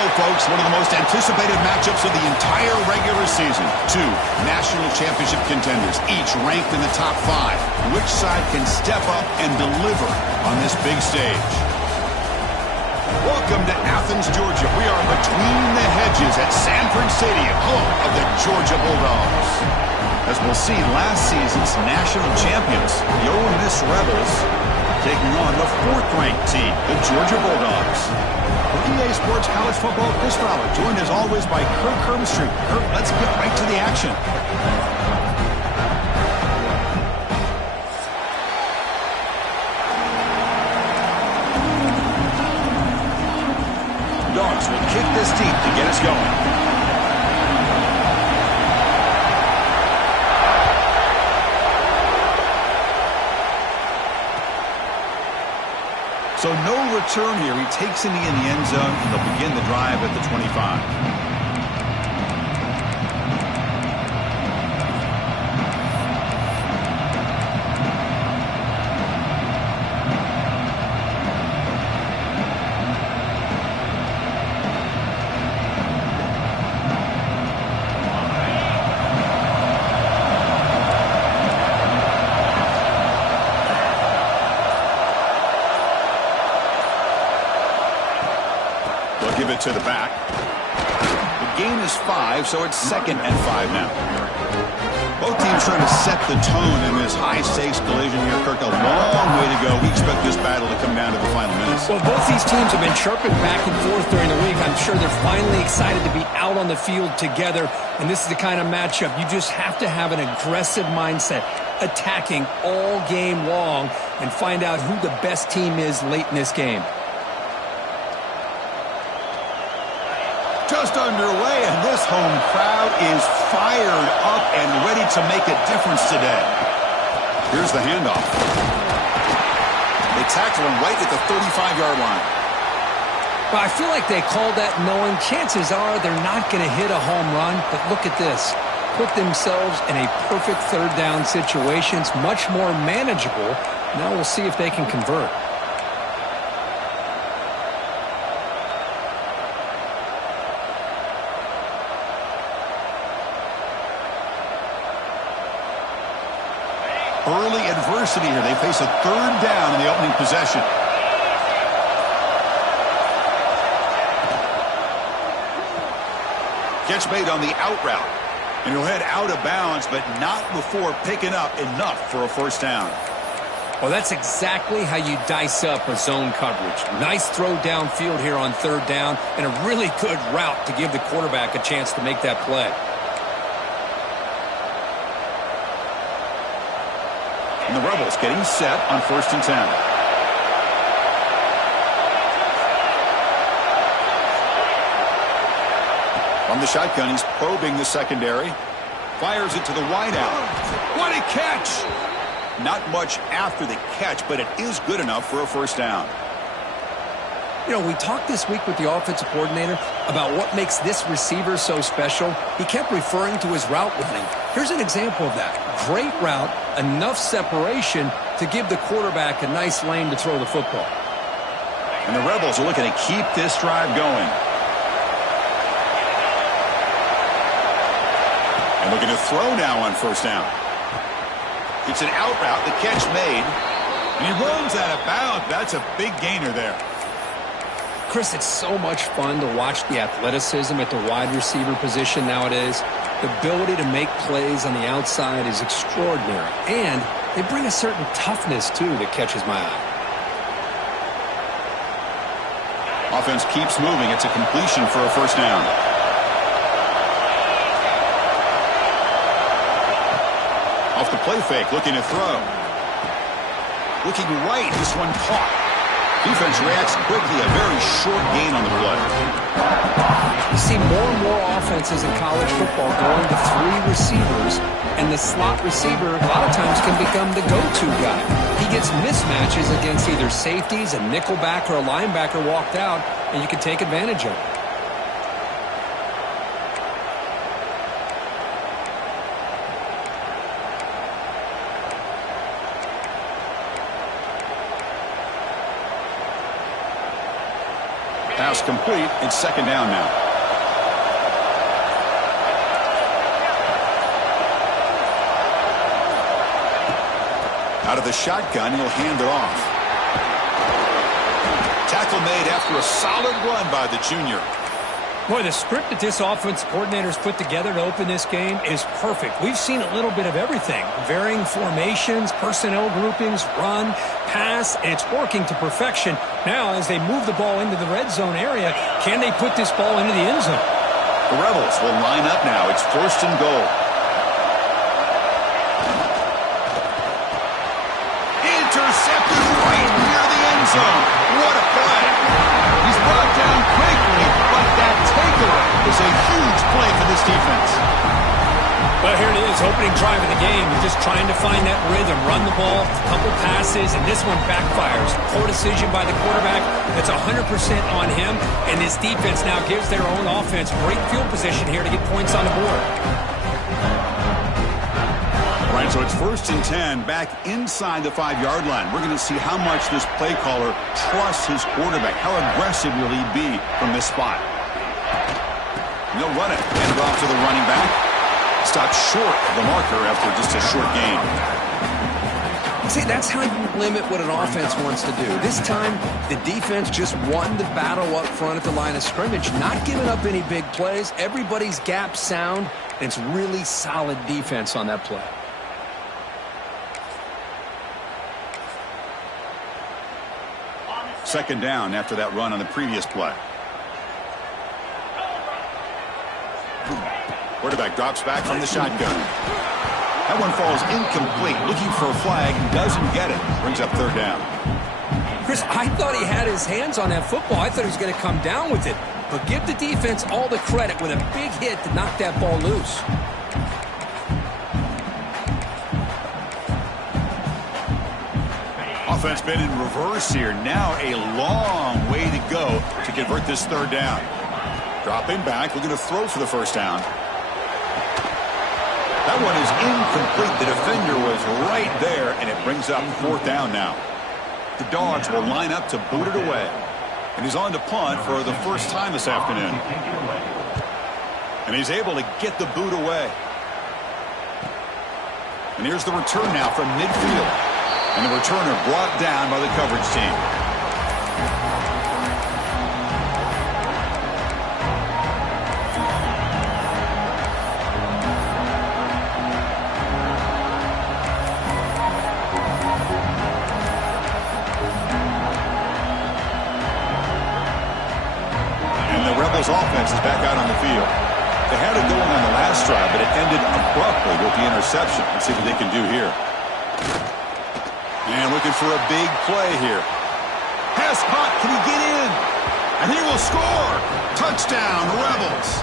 go, folks. One of the most anticipated matchups of the entire regular season. Two national championship contenders, each ranked in the top 5. Which side can step up and deliver on this big stage? Welcome to Athens, Georgia. We are between the hedges at Sanford Stadium, home of the Georgia Bulldogs. As we'll see, last season's national champions, the Ole Miss Rebels, taking on the 4th-ranked team, the Georgia Bulldogs. For EA Sports College Football, Chris Fowler, joined as always by Kirk Herbstreit. Kirk, let's get right to the action. Dogs will kick this deep to get us going. So no return here. He takes it in the end zone, and they'll begin the drive at the 25. Give it to the back. The gain is 5, so it's 2nd and 5 now. Both teams trying to set the tone in this high-stakes collision here. Kirk, a long way to go. We expect this battle to come down to the final minutes. Well, both these teams have been chirping back and forth during the week. I'm sure they're finally excited to be out on the field together, and this is the kind of matchup you just have to have an aggressive mindset, attacking all game long, and find out who the best team is late in this game. Just underway, and this home crowd is fired up and ready to make a difference today. Here's the handoff. They tackle him right at the 35-yard line. Well, I feel like they called that knowing chances are they're not going to hit a home run, but look at this. Put themselves in a perfect 3rd down situation. It's much more manageable. Now we'll see if they can convert. Early adversity here. They face a 3rd down in the opening possession. Catch made on the out route. And he'll head out of bounds, but not before picking up enough for a 1st down. Well, that's exactly how you dice up a zone coverage. Nice throw downfield here on 3rd down, and a really good route to give the quarterback a chance to make that play. And the Rebels getting set on 1st and 10. On the shotgun, he's probing the secondary. Fires it to the wideout. What a catch! Not much after the catch, but it is good enough for a 1st down. You know, we talked this week with the offensive coordinator about what makes this receiver so special. He kept referring to his route running. Here's an example of that. Great route, enough separation to give the quarterback a nice lane to throw the football. And the Rebels are looking to keep this drive going. And looking to throw now on 1st down. It's an out route, the catch made. And he runs out of bounds. That's a big gainer there. Chris, it's so much fun to watch the athleticism at the wide receiver position nowadays. The ability to make plays on the outside is extraordinary. And they bring a certain toughness, too, that catches my eye. Offense keeps moving. It's a completion for a 1st down. Off the play fake, looking to throw. Looking right, this one caught. Defense reacts quickly, a very short gain on the play. You see more and more offenses in college football going to 3 receivers, and the slot receiver a lot of times can become the go-to guy. He gets mismatches against either safeties, a nickelback, or a linebacker walked out, and you can take advantage of it. Pass complete. It's second down now. Out of the shotgun, he'll hand it off. Tackle made after a solid run by the junior. Boy, the script that this offense coordinator's put together to open this game is perfect. We've seen a little bit of everything. Varying formations, personnel groupings, run, pass, and it's working to perfection. Now, as they move the ball into the red zone area, can they put this ball into the end zone? The Rebels will line up now. It's first and goal. Intercepted right near the end zone. What a play. He's brought down quickly, but that takeaway is a huge play for this defense. Well, here it is, opening drive of the game. You're just trying to find that rhythm, run the ball, a couple passes, and this one backfires. Poor decision by the quarterback. That's 100% on him, and this defense now gives their own offense great field position here to get points on the board. All right, so it's first and 10, back inside the 5-yard line. We're going to see how much this play caller trusts his quarterback. How aggressive will he be from this spot? They'll run it. Hand it off to the running back. Stopped short of the marker after just a short gain. See, that's how you limit what an offense wants to do. This time, the defense just won the battle up front at the line of scrimmage, not giving up any big plays. Everybody's gap sound, and it's really solid defense on that play. Second down after that run on the previous play. Quarterback drops back from the shotgun. That one falls incomplete. Looking for a flag, doesn't get it. Brings up third down. Chris, I thought he had his hands on that football. I thought he was going to come down with it. But give the defense all the credit with a big hit to knock that ball loose. Offense been in reverse here. Now a long way to go to convert this third down. Dropping back, looking to throw for the first down. That one is incomplete. The defender was right there, and it brings up fourth down now. The Dogs will line up to boot it away. And he's on to punt for the first time this afternoon. And he's able to get the boot away. And here's the return now from midfield. And the returner brought down by the coverage team. And the Rebels offense is back out on the field. They had it going on the last drive, but it ended abruptly with the interception. Let's see what they can do here. And looking for a big play here. Pass caught. Can he get in? And he will score. Touchdown, Rebels.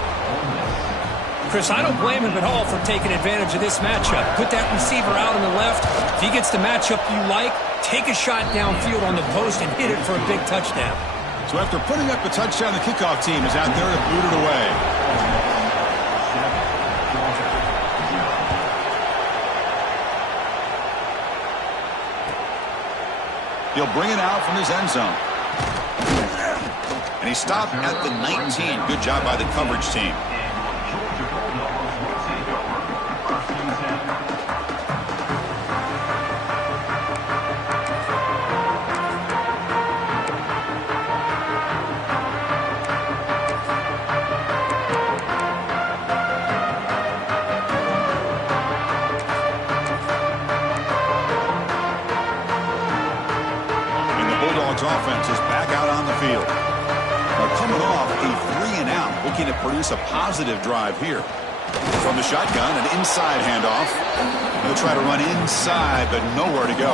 Chris, I don't blame him at all for taking advantage of this matchup. Put that receiver out on the left. If he gets the matchup you like, take a shot downfield on the post and hit it for a big touchdown. So after putting up a touchdown, the kickoff team is out there to boot it away. He'll bring it out from his end zone. And he stopped at the 19. Good job by the coverage team. Offense is back out on the field. Now coming off a 3-and-out, looking to produce a positive drive here. From the shotgun, an inside handoff. He'll try to run inside, but nowhere to go.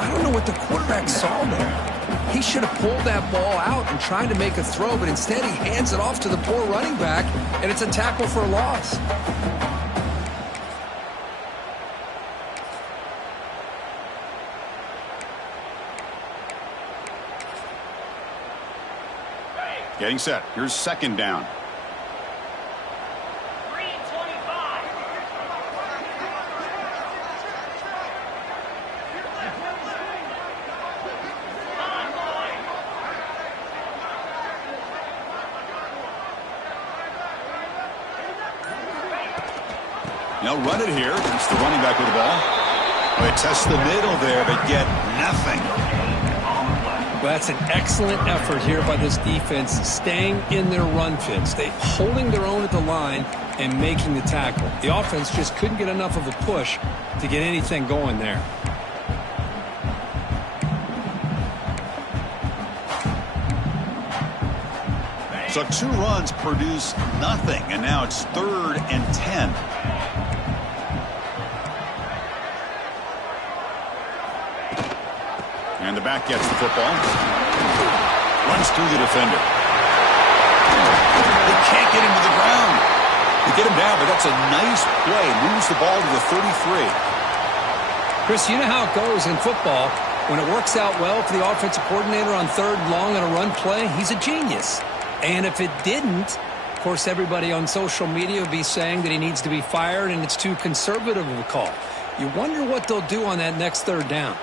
I don't know what the quarterback saw there. He should have pulled that ball out and tried to make a throw, but instead he hands it off to the poor running back, and it's a tackle for a loss. Getting set. Here's second down. They'll run it here. It's the running back with the ball. They test the middle there, but get nothing. Well, that's an excellent effort here by this defense, staying in their run fits. They holding their own at the line and making the tackle. The offense just couldn't get enough of a push to get anything going there. So 2 runs produce nothing, and now it's 3rd and 10. And the back gets the football. Runs through the defender. They can't get him to the ground. They get him down, but that's a nice play. Moves the ball to the 33. Chris, you know how it goes in football. When it works out well for the offensive coordinator on 3rd and long on a run play, he's a genius. And if it didn't, of course, everybody on social media would be saying that he needs to be fired and it's too conservative of a call. You wonder what they'll do on that next 3rd down.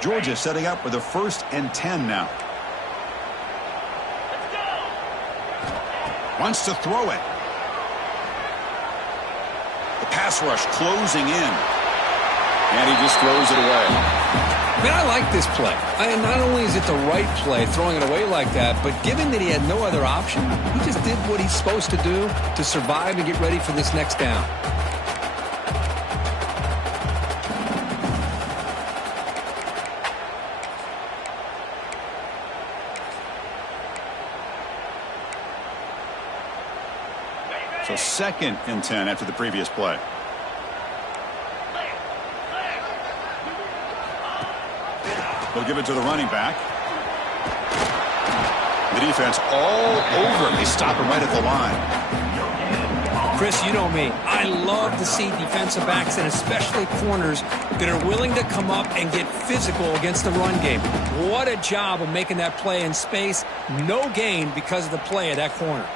Georgia setting up with a 1st and 10 now. Wants to throw it. The pass rush closing in. And he just throws it away. Man, I like this play. Not only is it the right play, throwing it away like that, but given that he had no other option, he just did what he's supposed to do to survive and get ready for this next down. So 2nd and 10 after the previous play. They'll give it to the running back. The defense all over him. They stop him right at the line. Chris, you know me. I love to see defensive backs and especially corners that are willing to come up and get physical against the run game. What a job of making that play in space. No gain because of the play of that corner.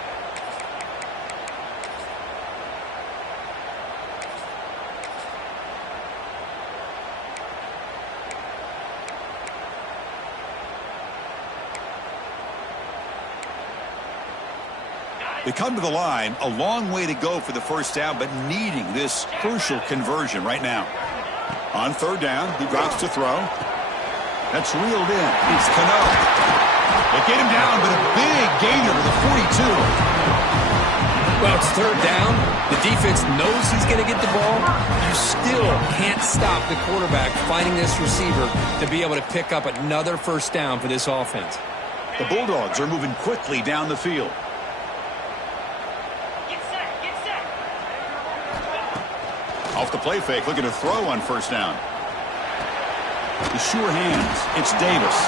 They come to the line, a long way to go for the 1st down, but needing this crucial conversion right now. On 3rd down, he drops to throw. That's reeled in. It's Cano. They get him down, but a big gainer to the 42. Well, it's 3rd down. The defense knows he's going to get the ball. You still can't stop the quarterback finding this receiver to be able to pick up another 1st down for this offense. The Bulldogs are moving quickly down the field. Off the play fake, looking to throw on 1st down. The sure hands. It's Davis.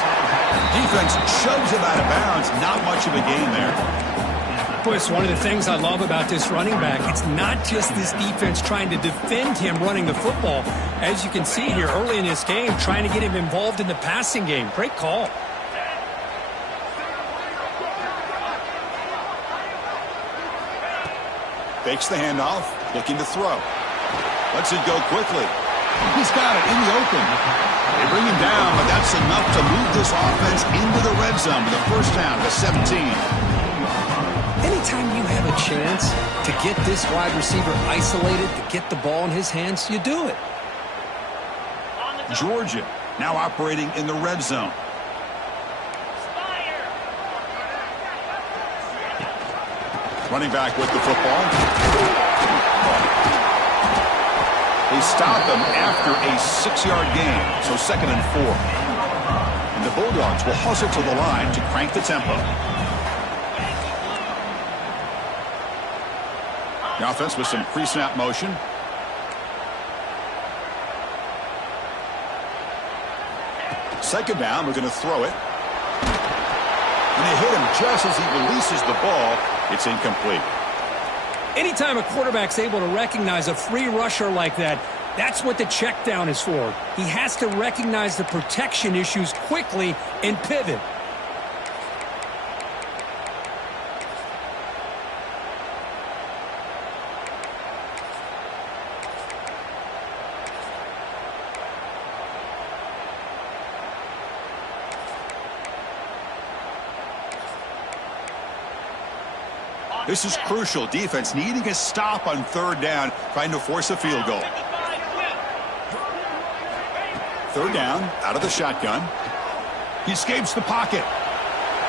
Defense shoves him out of bounds. Not much of a gain there. Boy, it's one of the things I love about this running back. It's not just this defense trying to defend him running the football. As you can see here early in this game, trying to get him involved in the passing game. Great call. Fakes the handoff, looking to throw. Lets it go quickly. He's got it in the open. They bring him down, but that's enough to move this offense into the red zone with a 1st down to 17. Anytime you have a chance to get this wide receiver isolated, to get the ball in his hands, you do it. Georgia now operating in the red zone. Running back with the football. They stop him after a 6-yard gain, so 2nd and 4. And the Bulldogs will hustle to the line to crank the tempo. The offense with some pre-snap motion. Second down, we're going to throw it. And they hit him just as he releases the ball. It's incomplete. Anytime a quarterback's able to recognize a free rusher like that, that's what the check down is for. He has to recognize the protection issues quickly and pivot. This is crucial. Defense needing a stop on third down, trying to force a field goal. Third down, out of the shotgun. He escapes the pocket.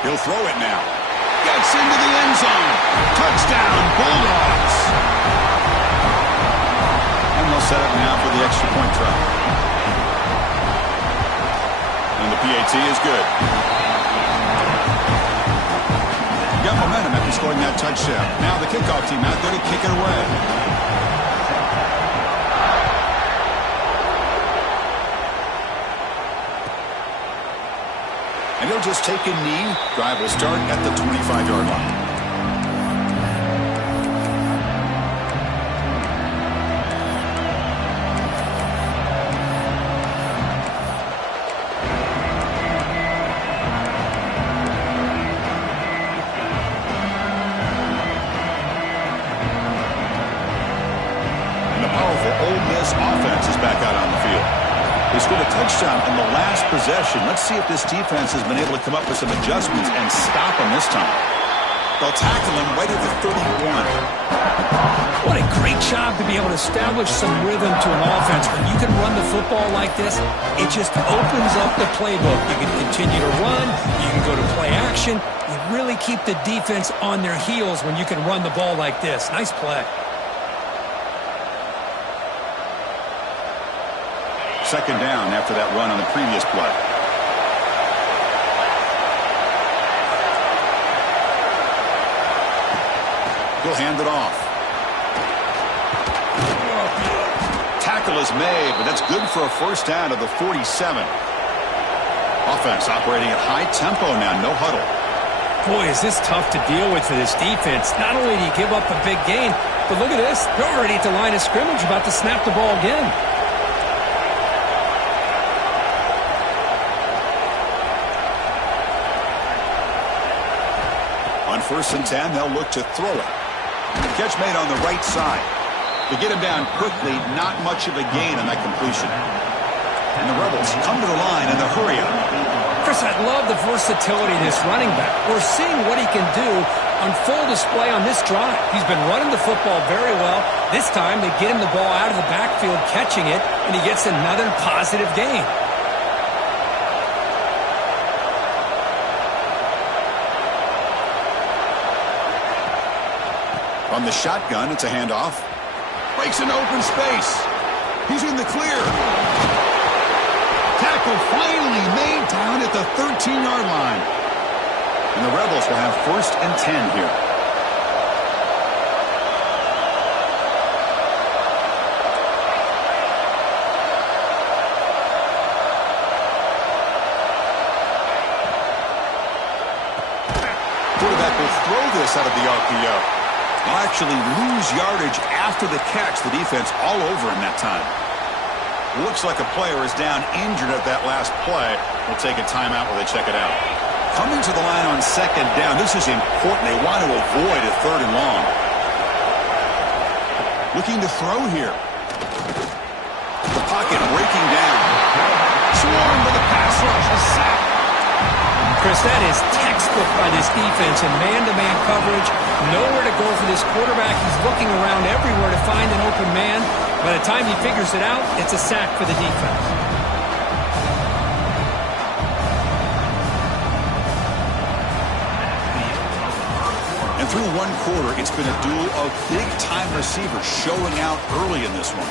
He'll throw it now. Gets into the end zone. Touchdown, Bulldogs. And they'll set up now for the extra point try. And the PAT is good. Got momentum after scoring that touchdown. Now the kickoff team out there to kick it away. And he'll just take a knee. Drive will start at the 25-yard line. And the powerful Ole Miss offense is back out on the field. They scored a touchdown on the last possession. Let's see if this defense has been able to come up with some adjustments and stop them this time. They'll tackle him right at the 31. What a great job to be able to establish some rhythm to an offense. When you can run the football like this, it just opens up the playbook. You can continue to run. You can go to play action. You really keep the defense on their heels when you can run the ball like this. Nice play. Second down after that run on the previous play. He'll hand it off. Tackle is made, but that's good for a first down to the 47. Offense operating at high tempo now, no huddle. Boy, is this tough to deal with for this defense. Not only do you give up a big gain, but look at this. They're already at the line of scrimmage, about to snap the ball again. On 1st and 10, they'll look to throw it. Catch made on the right side. To get him down quickly, not much of a gain on that completion. And the Rebels come to the line in the hurry-up. Chris, I love the versatility of this running back. We're seeing what he can do on full display on this drive. He's been running the football very well. This time, they get him the ball out of the backfield, catching it, and he gets another positive gain. From the shotgun, it's a handoff. Breaks an open space. He's in the clear. Tackle finally made down at the 13-yard line. And the Rebels will have 1st and 10 here. Quarterback will throw this out of the RPO. They'll actually lose yardage after the catch. The defense all over him that time. Looks like a player is down injured at that last play. We'll take a timeout while they check it out. Coming to the line on 2nd down. This is important. They want to avoid a 3rd and long. Looking to throw here. The pocket breaking down. Swarmed by the pass rush. A sack. Chris, that is textbook by this defense in man-to-man coverage. Nowhere to go for this quarterback. He's looking around everywhere to find an open man. By the time he figures it out, it's a sack for the defense. And through one quarter, it's been a duel of big-time receivers showing out early in this one.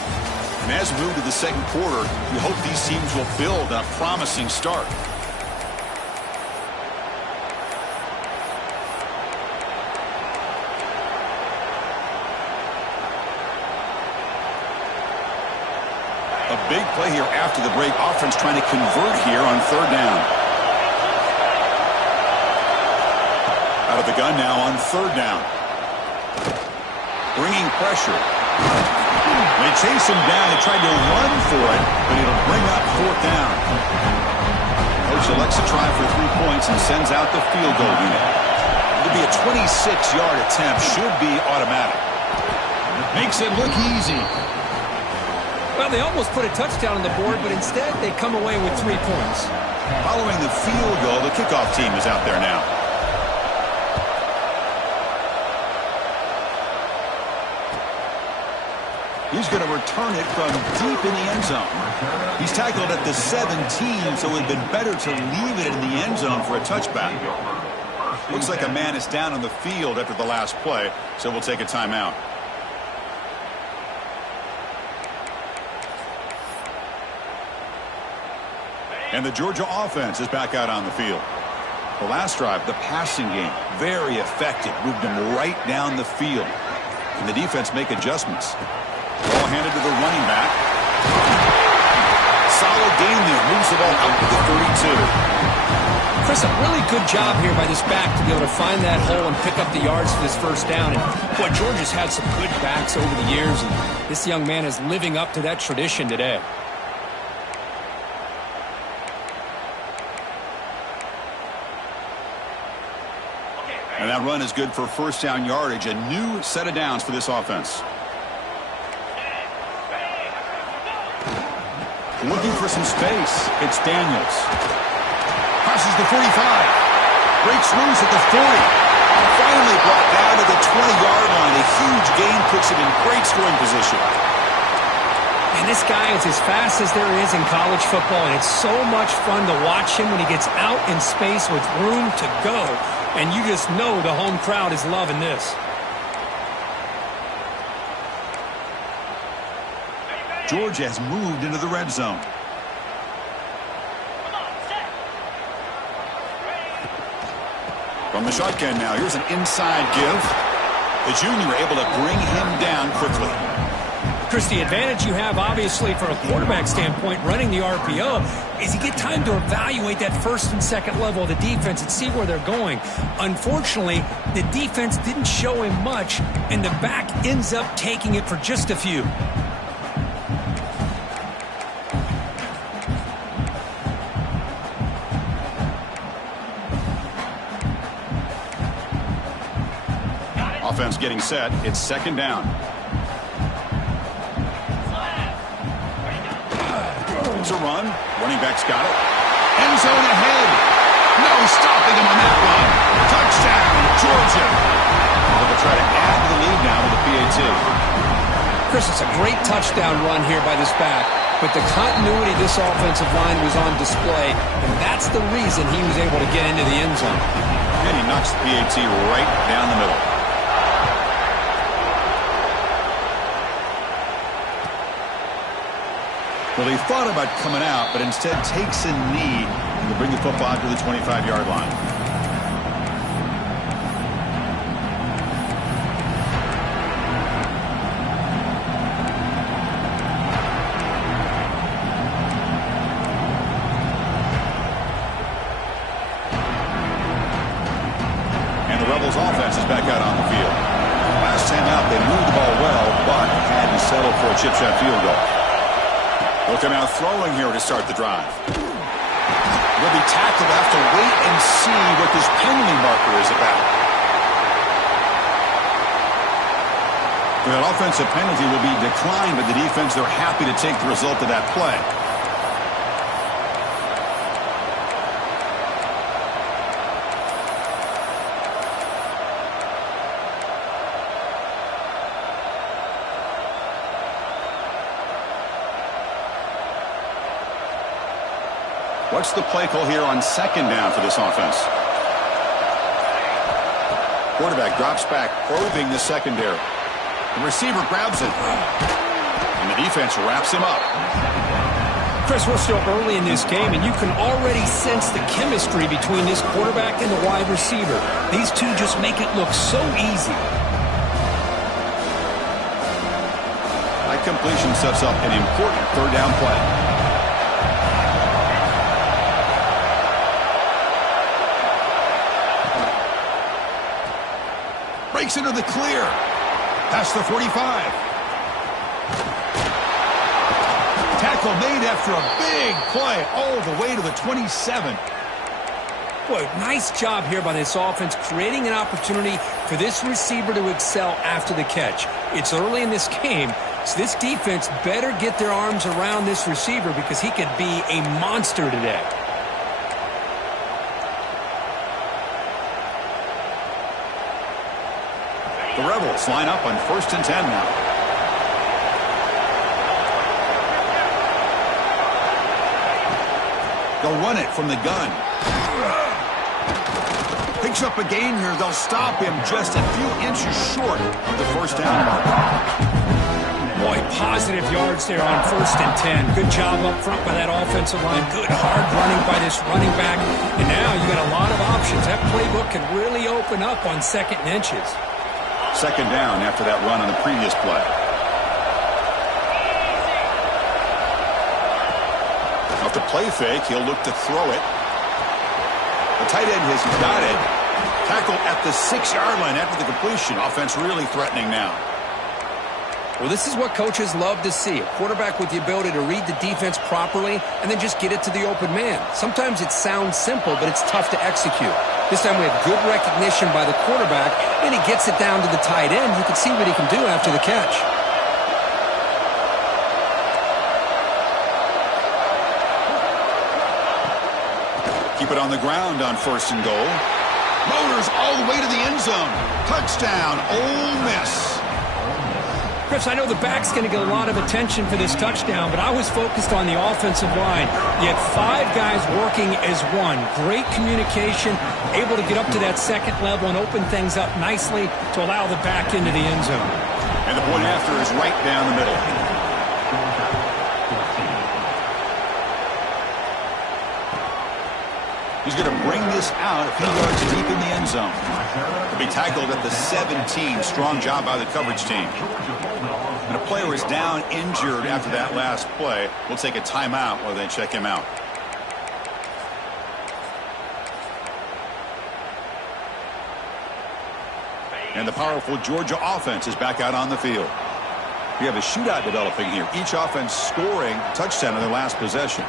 And as we move to the second quarter, we hope these teams will build a promising start. A big play here after the break. Offense trying to convert here on 3rd down. Out of the gun now on 3rd down. Bringing pressure. They chase him down. They tried to run for it, but it'll bring up 4th down. Coach elects to try for 3 points and sends out the field goal unit. It'll be a 26-yard attempt. Should be automatic. Makes it look easy. Well, they almost put a touchdown on the board, but instead they come away with 3 points. Following the field goal, the kickoff team is out there now. He's going to return it from deep in the end zone. He's tackled at the 17, so it would have been better to leave it in the end zone for a touchback. Looks like a man is down on the field after the last play, so we'll take a timeout. And the Georgia offense is back out on the field. The last drive, the passing game, very effective. Moved them right down the field. Can the defense make adjustments? Ball handed to the running back. Solid gain there. Moves the ball out to the 32. Chris, a really good job here by this back to be able to find that hole and pick up the yards for this first down. And boy, Georgia's had some good backs over the years, and this young man is living up to that tradition today. And that run is good for first down yardage. A new set of downs for this offense. Looking for some space. It's Daniels. Crosses the 45. Breaks loose at the 40. Finally brought down to the 20-yard line. A huge gain puts him in great scoring position. And this guy is as fast as there is in college football, and it's so much fun to watch him when he gets out in space with room to go. And you just know the home crowd is loving this. Georgia has moved into the red zone. From the shotgun now, here's an inside give. The junior able to bring him down quickly. Chris, the advantage you have, obviously, from a quarterback standpoint, running the RPO, is you get time to evaluate that first and second level of the defense and see where they're going. Unfortunately, the defense didn't show him much, and the back ends up taking it for just a few. Offense getting set. It's second down. It's a run. Running back's got it. End zone ahead. No stopping him on that one. Touchdown, Georgia. They'll try to add to the lead now with the PAT. Chris, it's a great touchdown run here by this back, but the continuity of this offensive line was on display, and that's the reason he was able to get into the end zone. And he knocks the PAT right down the middle. Well, he thought about coming out, but instead takes a knee to bring the football to the 25-yard line. And the Rebels offense is back out on the field. Last time out, they moved the ball well, but had to settle for a chip shot field goal. Looking out throwing here to start the drive. Will be tackled. Have to wait and see what this penalty marker is about. That offensive penalty will be declined by the defense. They're happy to take the result of that play. What's the play call here on second down for this offense? Quarterback drops back, probing the secondary. The receiver grabs it. And the defense wraps him up. Chris, we're still early in this game, and you can already sense the chemistry between this quarterback and the wide receiver. These two just make it look so easy. That completion sets up an important third down play. Breaks into the clear. Past the 45. Tackle made after a big play all the way to the 27. Boy, nice job here by this offense, creating an opportunity for this receiver to excel after the catch. It's early in this game, so this defense better get their arms around this receiver because he could be a monster today. The Rebels line up on 1st and 10 now. They'll run it from the gun. Picks up a gain here. They'll stop him just a few inches short of the first down mark. Boy, positive yards there on 1st and 10. Good job up front by that offensive line. Good hard running by this running back. And now you got a lot of options. That playbook can really open up on 2nd and inches. 2nd down after that run on the previous play. Off the play fake, he'll look to throw it. The tight end has got it. Tackle at the 6-yard line after the completion. Offense really threatening now. Well, this is what coaches love to see. A quarterback with the ability to read the defense properly and then just get it to the open man. Sometimes it sounds simple, but it's tough to execute. This time we have good recognition by the quarterback, and he gets it down to the tight end. You can see what he can do after the catch. Keep it on the ground on 1st and goal. Motors all the way to the end zone. Touchdown, Ole Miss. Chris, I know the back's going to get a lot of attention for this touchdown, but I was focused on the offensive line. You had 5 guys working as one. Great communication, able to get up to that 2nd level and open things up nicely to allow the back into the end zone. And the point after is right down the middle. He's going to bring this out a few yards deep in the end zone. He'll be tackled at the 17. Strong job by the coverage team. And a player is down injured after that last play. We'll take a timeout while they check him out. And the powerful Georgia offense is back out on the field. We have a shootout developing here. Each offense scoring a touchdown in their last possession.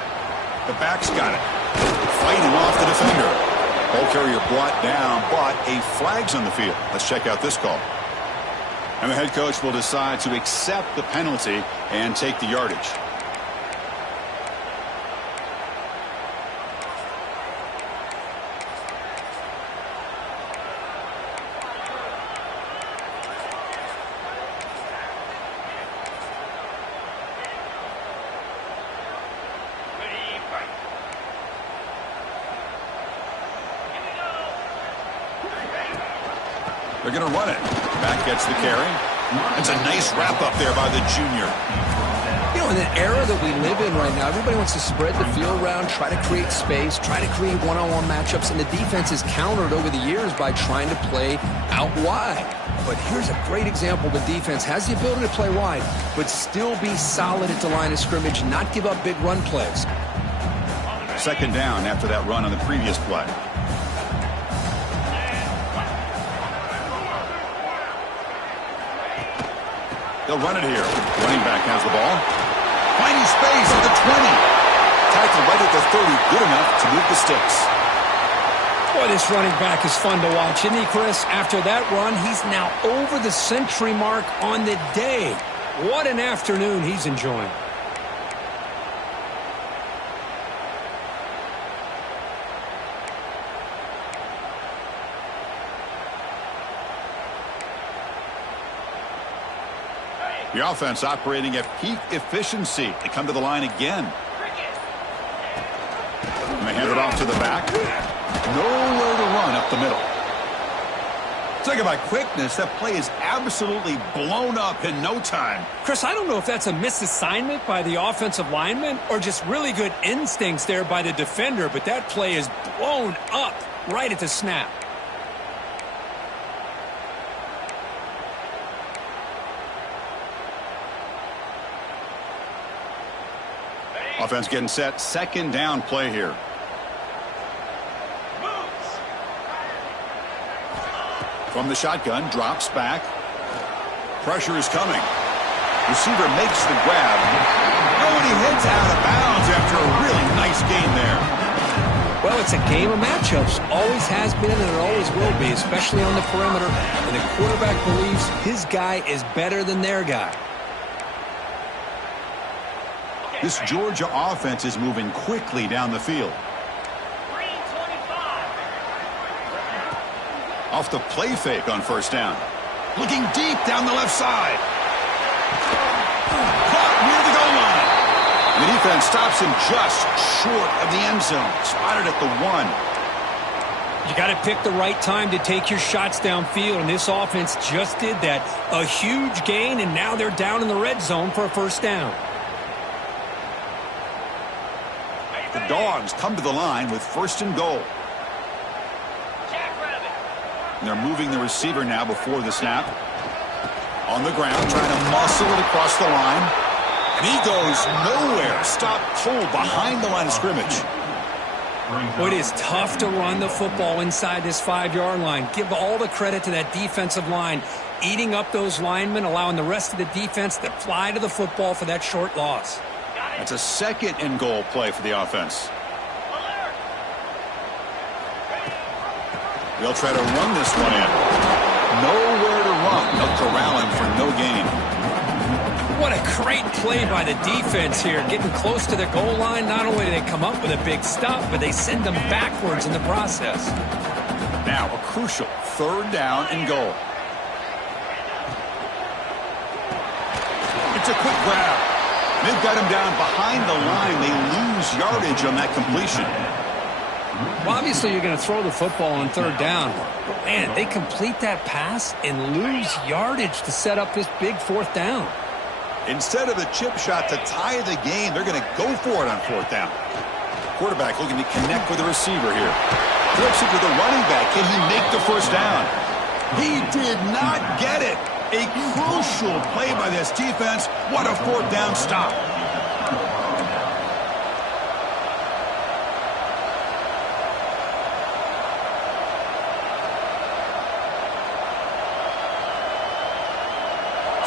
The back's got it. Fighting off the defender. Ball carrier brought down, but a flag's on the field. Let's check out this call. And the head coach will decide to accept the penalty and take the yardage. They're going to run it. Back gets the carry. It's a nice wrap up there by the junior. You know, in the era that we live in right now, everybody wants to spread the field around, try to create space, try to create one-on-one matchups, and the defense is countered over the years by trying to play out wide. But here's a great example. The defense has the ability to play wide, but still be solid at the line of scrimmage, not give up big run plays. 2nd down after that run on the previous play. They'll run it here. Running back has the ball. Finding space at the 20. Tackled right at the 30. Good enough to move the sticks. Boy, this running back is fun to watch, isn't he, Chris? After that run, he's now over the century mark on the day. What an afternoon he's enjoying. The offense operating at peak efficiency. They come to the line again. And they hand it off to the back. Nowhere to run up the middle. Talk about quickness. That play is absolutely blown up in no time. Chris, I don't know if that's a misassignment by the offensive lineman or just really good instincts there by the defender, but that play is blown up right at the snap. Offense getting set. 2nd down play here. From the shotgun, drops back. Pressure is coming. Receiver makes the grab. Oh, and he heads out of bounds after a really nice gain there. Well, it's a game of matchups. Always has been and it always will be, especially on the perimeter. And the quarterback believes his guy is better than their guy. This Georgia offense is moving quickly down the field. Off the play fake on 1st down. Looking deep down the left side. Caught near the goal line. The defense stops him just short of the end zone. Spotted at the 1. You got to pick the right time to take your shots downfield, and this offense just did that. A huge gain, and now they're down in the red zone for a first down. The Dogs come to the line with 1st and goal. And they're moving the receiver now before the snap. On the ground, trying to muscle it across the line. And he goes nowhere. Stop cold behind the line of scrimmage. Well, it is tough to run the football inside this 5-yard line. Give all the credit to that defensive line, eating up those linemen, allowing the rest of the defense to fly to the football for that short loss. That's a 2nd and goal play for the offense. They'll try to run this one in. Nowhere to run. They'll corral him for no gain. What a great play by the defense here. Getting close to the goal line, not only do they come up with a big stop, but they send them backwards in the process. Now a crucial 3rd down and goal. It's a quick grab. They've got him down behind the line. They lose yardage on that completion. Well, obviously, you're going to throw the football on 3rd down. But, man, they complete that pass and lose yardage to set up this big 4th down. Instead of a chip shot to tie the game, they're going to go for it on 4th down. Quarterback looking to connect with the receiver here. Flips it to the running back. Can he make the 1st down? He did not get it. A crucial play by this defense. What a 4th down stop.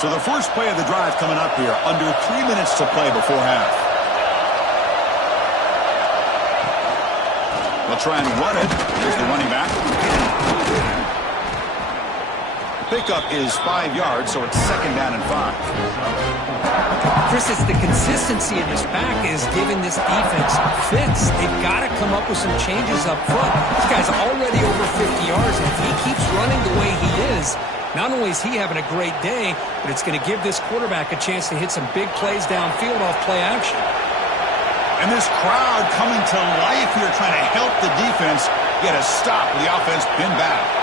So the first play of the drive coming up here. Under 3 minutes to play before half. They'll try and run it. Here's the running back. The pickup is 5 yards, so it's 2nd down and 5. Chris, it's the consistency of this back is giving this defense fits. They've got to come up with some changes up front. This guy's already over 50 yards, and if he keeps running the way he is, not only is he having a great day, but it's going to give this quarterback a chance to hit some big plays downfield off play action. And this crowd coming to life here trying to help the defense get a stop with the offense pinned back.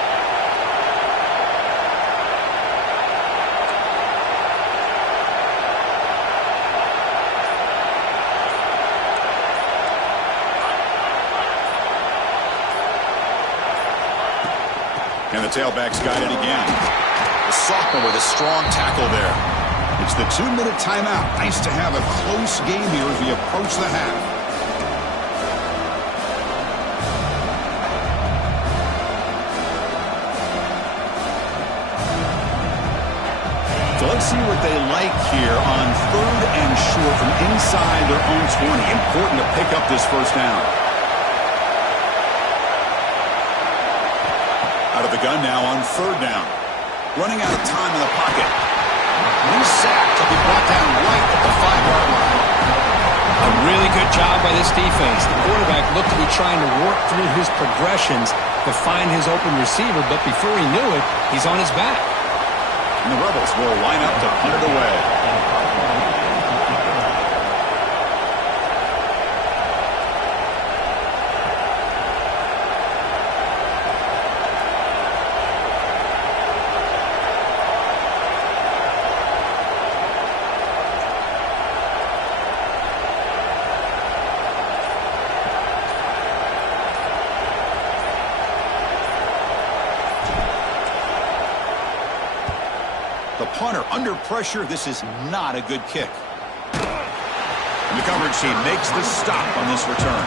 And the tailback's got it again. The sophomore with a strong tackle there. It's the 2-minute timeout. Nice to have a close game here as we approach the half. So let's see what they like here on 3rd and short from inside their own 20. Important to pick up this 1st down. Out of the gun now on 3rd down. Running out of time in the pocket. He's sacked. He'll be brought down right at the 5-yard line. A really good job by this defense. The quarterback looked to be trying to work through his progressions to find his open receiver, but before he knew it, he's on his back. And the Rebels will line up to punt it away. The punter under pressure. This is not a good kick. And the coverage team makes the stop on this return.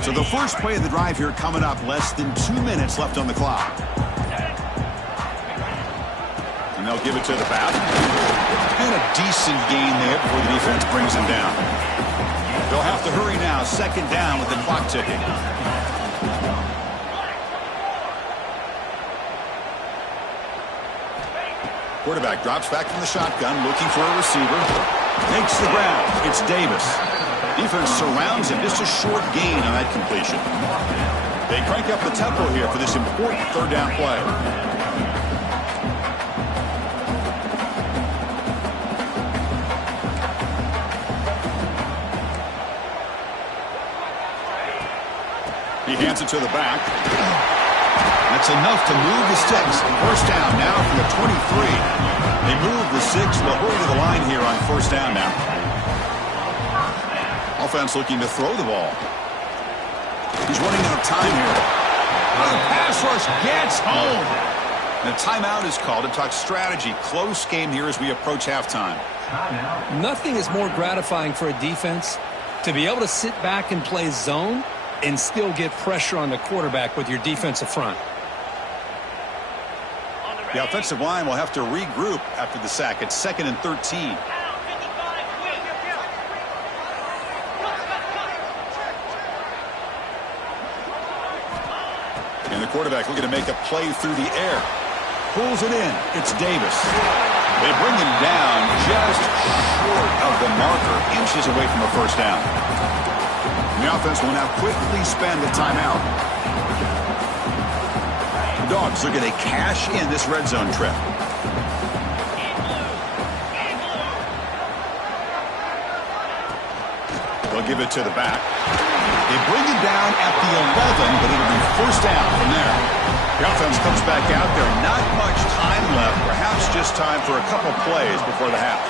So the first play of the drive here coming up, less than 2 minutes left on the clock. And they'll give it to the back. And a decent gain there before the defense brings him down. They'll have to hurry now, 2nd down with the clock ticking. Quarterback drops back from the shotgun, looking for a receiver. Makes the ground. It's Davis. Defense surrounds him. Just a short gain on that completion. They crank up the tempo here for this important third down play. He hands it to the back. That's enough to move the sticks. First down now from the 23. They move the 6. They'll hurry to the line here on first down now. Offense looking to throw the ball. He's running out of time here. The pass rush gets home. And a timeout is called to talk strategy. Close game here as we approach halftime. Nothing is more gratifying for a defense to be able to sit back and play zone and still get pressure on the quarterback with your defensive front. The offensive line will have to regroup after the sack. It's 2nd and 13. And the quarterback looking to make a play through the air. Pulls it in. It's Davis. They bring him down just short of the marker, inches away from a first down. And the offense will now quickly spend the timeout. Dogs looking to cash in this red zone trip. They'll give it to the back. They bring him down at the 11, but it'll be first down from there. The offense comes back out there. Not much time left. Perhaps just time for a couple plays before the half.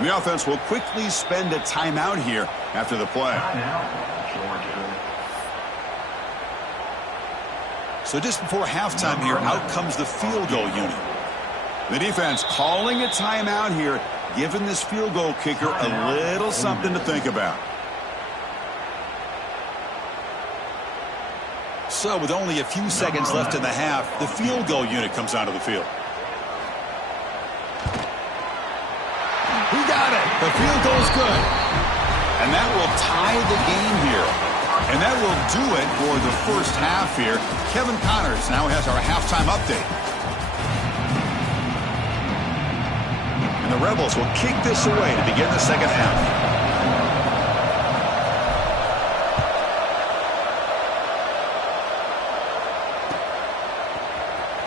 The offense will quickly spend a timeout here after the play. So just before halftime here, out comes the field goal unit. The defense calling a timeout here, giving this field goal kicker a little something to think about. So with only a few seconds left in the half, the field goal unit comes onto the field. He got it. The field goal's good. And that will tie the game here. And that will do it for the first half here. Kevin Connors now has our halftime update. And the Rebels will kick this away to begin the second half.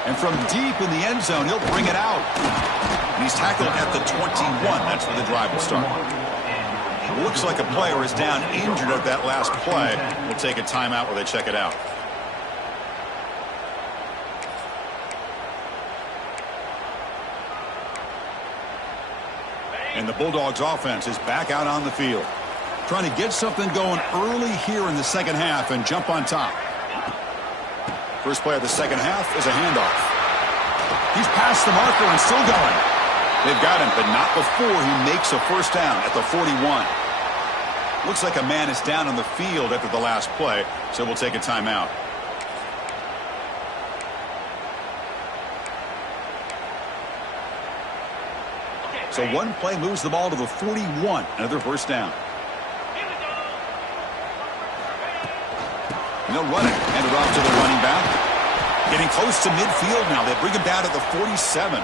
And from deep in the end zone, he'll bring it out. And he's tackled at the 21. That's where the drive will start. Looks like a player is down injured at that last play. We'll take a timeout while they check it out. And the Bulldogs offense is back out on the field. Trying to get something going early here in the second half and jump on top. First play of the second half is a handoff. He's past the marker and still going. They've got him, but not before he makes a first down at the 41. Looks like a man is down on the field after the last play, so we'll take a timeout. So one play moves the ball to the 41. Another first down. And they'll run it. Hand it off to the running back. Getting close to midfield now. They bring him down to the 47.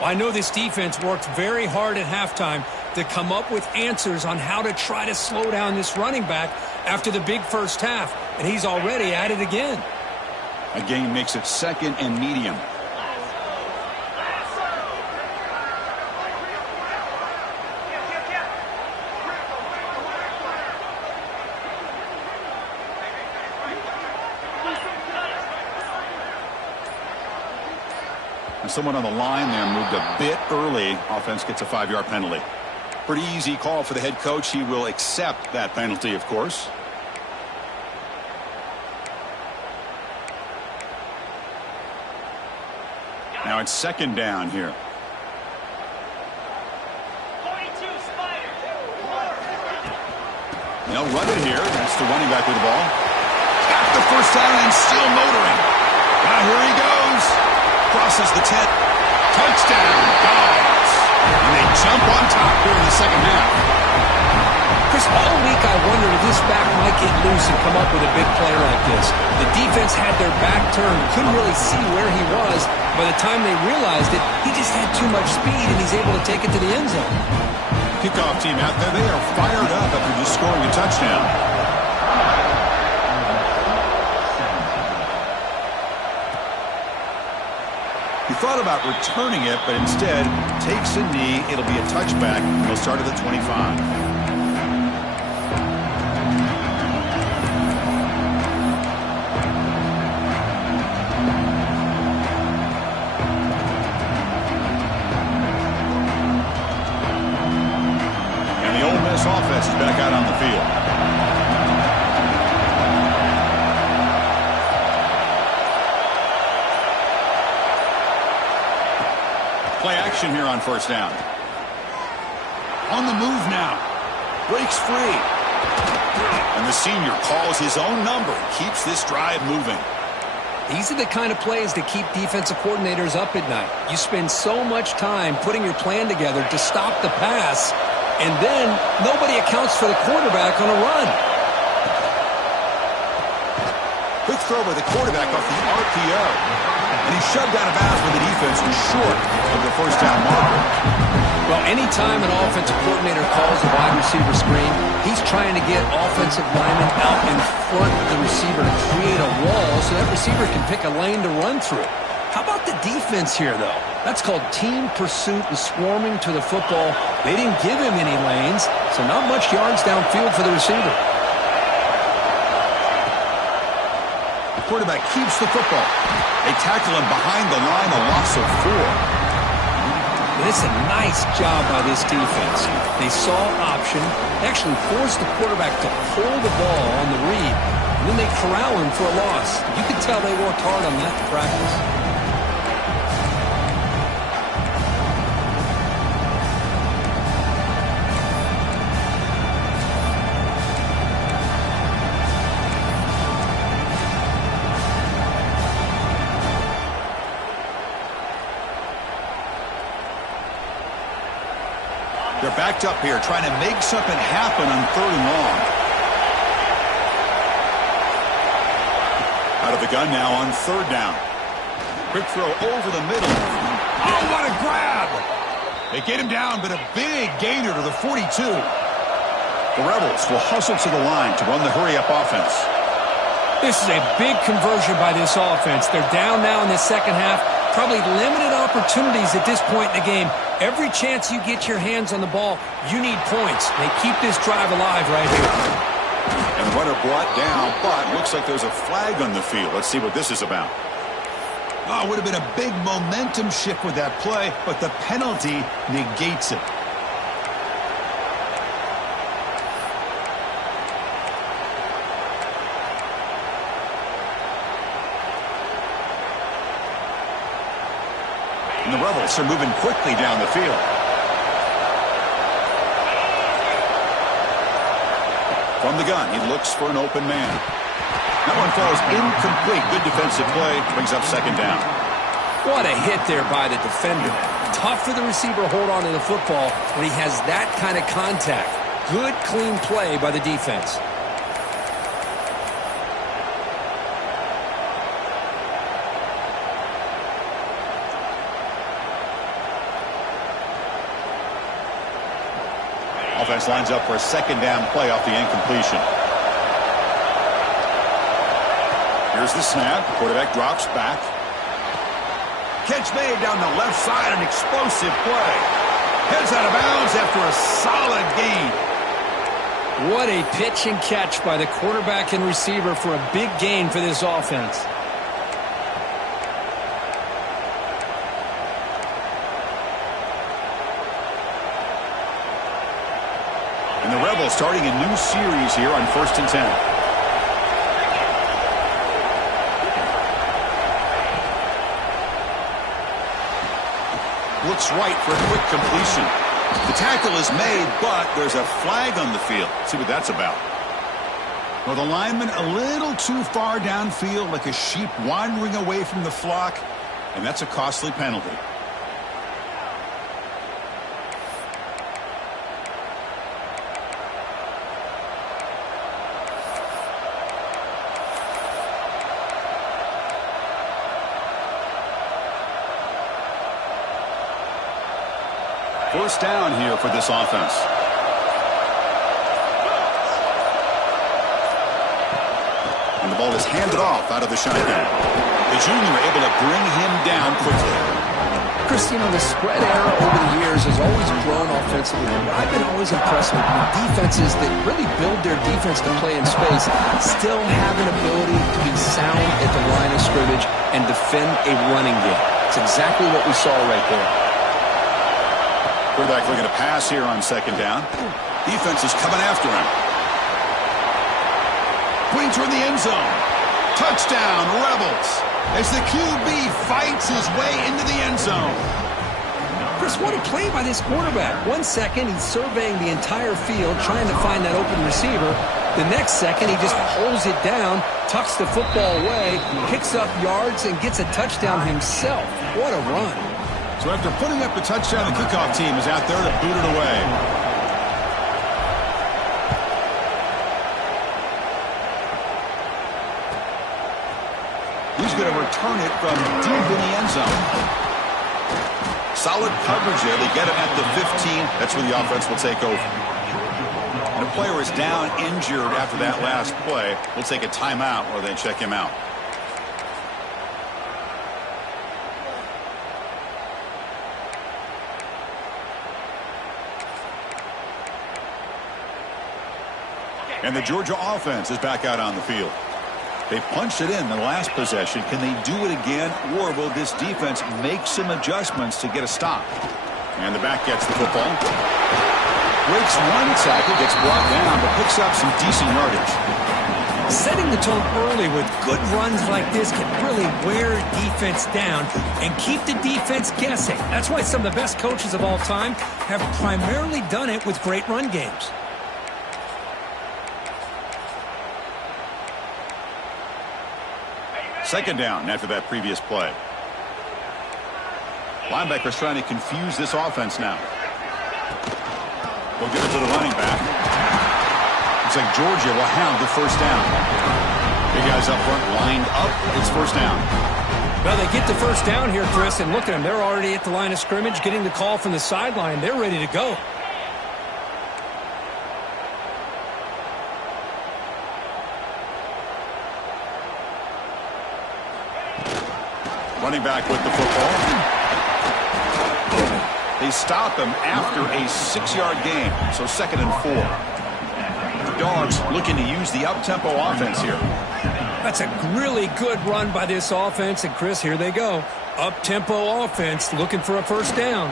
Well, I know this defense worked very hard at halftime to come up with answers on how to try to slow down this running back after the big first half. And he's already at it again. A gain makes it 2nd and medium. Someone on the line there moved a bit early. Offense gets a 5-yard penalty. Pretty easy call for the head coach. He will accept that penalty, of course. Now it's 2nd down here. They'll run it here. That's the running back with the ball. Got the first down and still motoring. Now here he goes. Crosses the 10. Touchdown, Dogs. And they jump on top here in the second half. Chris, all week I wondered if this back might get loose and come up with a big play like this. The defense had their back turned, couldn't really see where he was. By the time they realized it, he just had too much speed, and he's able to take it to the end zone. Kickoff team out there, they are fired up after just scoring a touchdown. He thought about returning it, but instead takes a knee. It'll be a touchback. He'll start at the 25. Offense is back out on the field. Play action here on first down. On the move now. Breaks free. And the senior calls his own number and keeps this drive moving. These are the kind of plays that keep defensive coordinators up at night. You spend so much time putting your plan together to stop the pass, and then nobody accounts for the quarterback on a run. Quick throw by the quarterback off the RPO. And he's shoved out of bounds when the defense was short of the first down marker. Well, anytime an offensive coordinator calls a wide receiver screen, he's trying to get offensive linemen out in front of the receiver to create a wall so that receiver can pick a lane to run through. How about the defense here, though? That's called team pursuit and swarming to the football. They didn't give him any lanes, so not much yards downfield for the receiver. The quarterback keeps the football. They tackle him behind the line, a loss of 4. It's a nice job by this defense. They saw option, actually forced the quarterback to pull the ball on the read, and then they corral him for a loss. You can tell they worked hard on that in practice. They're backed up here, trying to make something happen on 3rd and long. Out of the gun now on 3rd down. Quick throw over the middle. Oh, what a grab! They get him down, but a big gainer to the 42. The Rebels will hustle to the line to run the hurry-up offense. This is a big conversion by this offense. They're down now in the second half. Probably limited opportunities at this point in the game. Every chance you get your hands on the ball, you need points. They keep this drive alive right here. And the runner brought down, but looks like there's a flag on the field. Let's see what this is about. Oh, it would have been a big momentum shift with that play, but the penalty negates it. And the Rebels are moving quickly down the field. From the gun, he looks for an open man. That one falls incomplete. Good defensive play. Brings up 2nd down. What a hit there by the defender. Tough for the receiver to hold on to the football when he has that kind of contact. Good, clean play by the defense. Offense lines up for a 2nd down play off the incompletion. Here's the snap. Quarterback drops back. Catch made down the left side. An explosive play. Heads out of bounds after a solid gain. What a pitch and catch by the quarterback and receiver for a big gain for this offense. And the Rebels starting a new series here on 1st and 10. Looks right for a quick completion. The tackle is made, but there's a flag on the field. Let's see what that's about. Well, the lineman a little too far downfield, like a sheep wandering away from the flock, and that's a costly penalty. First down here for this offense. And the ball is handed off out of the shotgun. The junior able to bring him down quickly. Chris, you know, the spread era over the years has always grown offensively. But I've been always impressed with defenses that really build their defense to play in space, still have an ability to be sound at the line of scrimmage and defend a running game. It's exactly what we saw right there. Quarterback looking to pass here on second down. Defense is coming after him. Pointing toward the end zone. Touchdown, Rebels. As the QB fights his way into the end zone. Chris, what a play by this quarterback. 1 second, he's surveying the entire field, trying to find that open receiver. The next second, he just pulls it down, tucks the football away, picks up yards, and gets a touchdown himself. What a run. So after putting up the touchdown, the kickoff team is out there to boot it away. He's going to return it from deep in the end zone. Solid coverage there. They get him at the 15. That's where the offense will take over. And a player is down injured after that last play. We'll take a timeout while they check him out. And the Georgia offense is back out on the field. They punched it in the last possession. Can they do it again, or will this defense make some adjustments to get a stop? And the back gets the football. Breaks one tackle, gets brought down, but picks up some decent yardage. Setting the tone early with good runs like this can really wear defense down and keep the defense guessing. That's why some of the best coaches of all time have primarily done it with great run games. Second down after that previous play. Linebackers trying to confuse this offense now. They'll give it to the running back. Looks like Georgia will have the first down. Big guys up front lined up. It's first down. Well, they get the first down here, Chris, and look at them. They're already at the line of scrimmage, getting the call from the sideline. They're ready to go. Running back with the football. They stop him after a 6-yard gain, so 2nd and 4. The Dogs looking to use the up-tempo offense here. That's a really good run by this offense, and Chris, here they go. Up-tempo offense looking for a first down.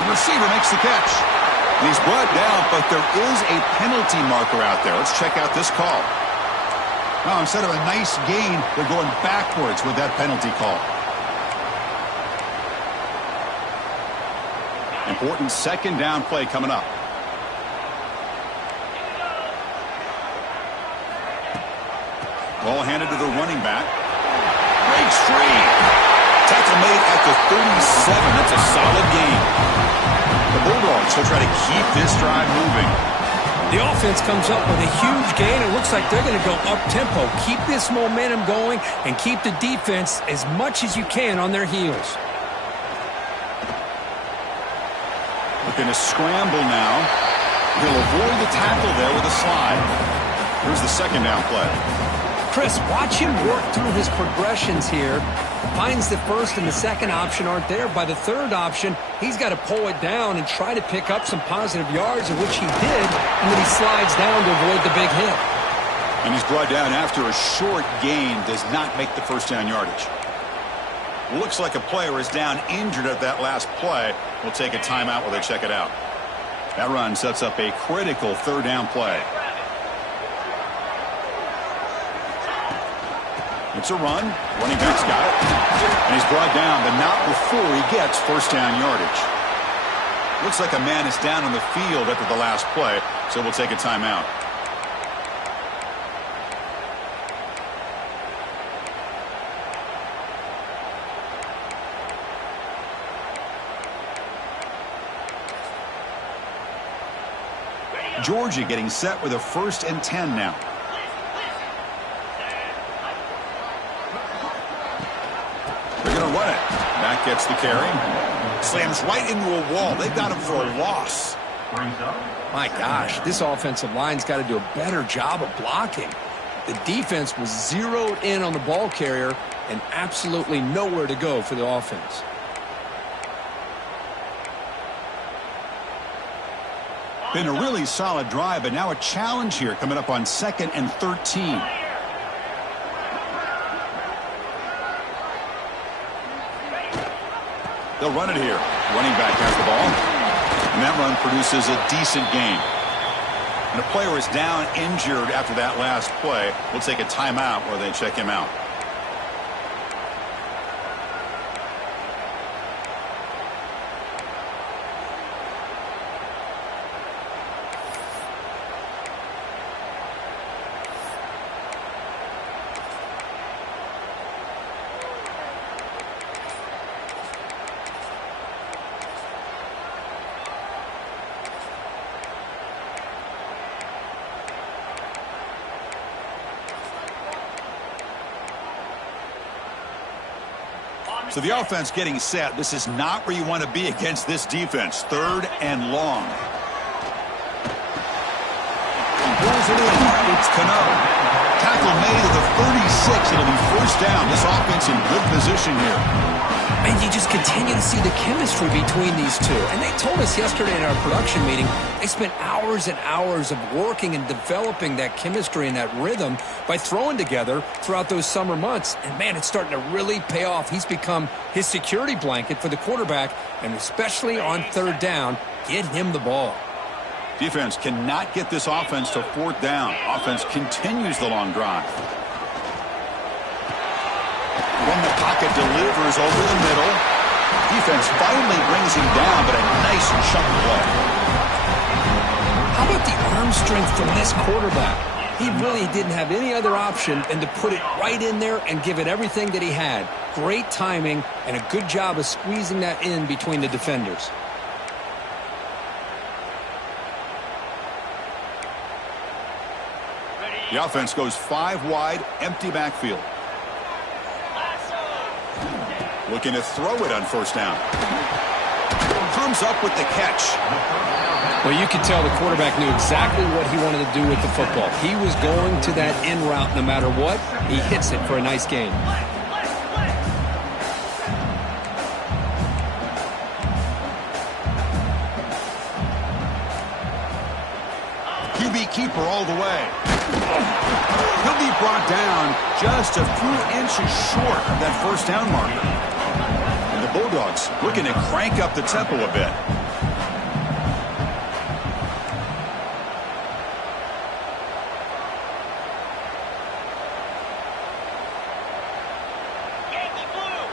The receiver makes the catch. He's brought down, but there is a penalty marker out there. Let's check out this call. Now, instead of a nice gain, they're going backwards with that penalty call. Important second down play coming up. Ball handed to the running back. Breaks free. Tackle made at the 37. That's a solid gain. The Bulldogs will try to keep this drive moving. The offense comes up with a huge gain. It looks like they're going to go up-tempo. Keep this momentum going and keep the defense as much as you can on their heels. Looking to scramble now. He'll avoid the tackle there with a slide. Here's the second down play. Chris, watch him work through his progressions here. Finds the first and the second option aren't there. By the third option, he's got to pull it down and try to pick up some positive yards, of which he did, and then he slides down to avoid the big hit. And he's brought down after a short gain, does not make the first down yardage. Looks like a player is down injured at that last play. We'll take a timeout while they check it out. That run sets up a critical third down play. It's a run. Running back's got it. And he's brought down, but not before he gets first down yardage. Looks like a man is down on the field after the last play, so we'll take a timeout. Georgia getting set with a 1st and 10 now. They're going to run it. Back gets the carry. Slams right into a wall. They've got him for a loss. My gosh, this offensive line's got to do a better job of blocking. The defense was zeroed in on the ball carrier and absolutely nowhere to go for the offense. Been a really solid drive, but now a challenge here coming up on 2nd and 13. They'll run it here. Running back has the ball. And that run produces a decent gain. And the player is down injured after that last play. We'll take a timeout where they check him out. So the offense getting set. This is not where you want to be against this defense. 3rd and long. Pulls it in. It's Cano. Tackle made at the 36. It'll be 1st down. This offense in good position here. And you just continue to see the chemistry between these two. And they told us yesterday in our production meeting, they spent hours and hours of working and developing that chemistry and that rhythm by throwing together throughout those summer months. And, man, it's starting to really pay off. He's become his security blanket for the quarterback, and especially on 3rd down, get him the ball. Defense cannot get this offense to 4th down. Offense continues the long drive. From the pocket, delivers over the middle. Defense finally brings him down, but a nice chunk play. How about the arm strength from this quarterback? He really didn't have any other option than to put it right in there and give it everything that he had. Great timing and a good job of squeezing that in between the defenders. The offense goes 5 wide, empty backfield. Looking to throw it on 1st down. Comes up with the catch. Well, you could tell the quarterback knew exactly what he wanted to do with the football. He was going to that in route no matter what. He hits it for a nice gain. QB keeper all the way. He'll be brought down just a few inches short of that 1st down marker. And the Bulldogs looking to crank up the tempo a bit. Yankee blue!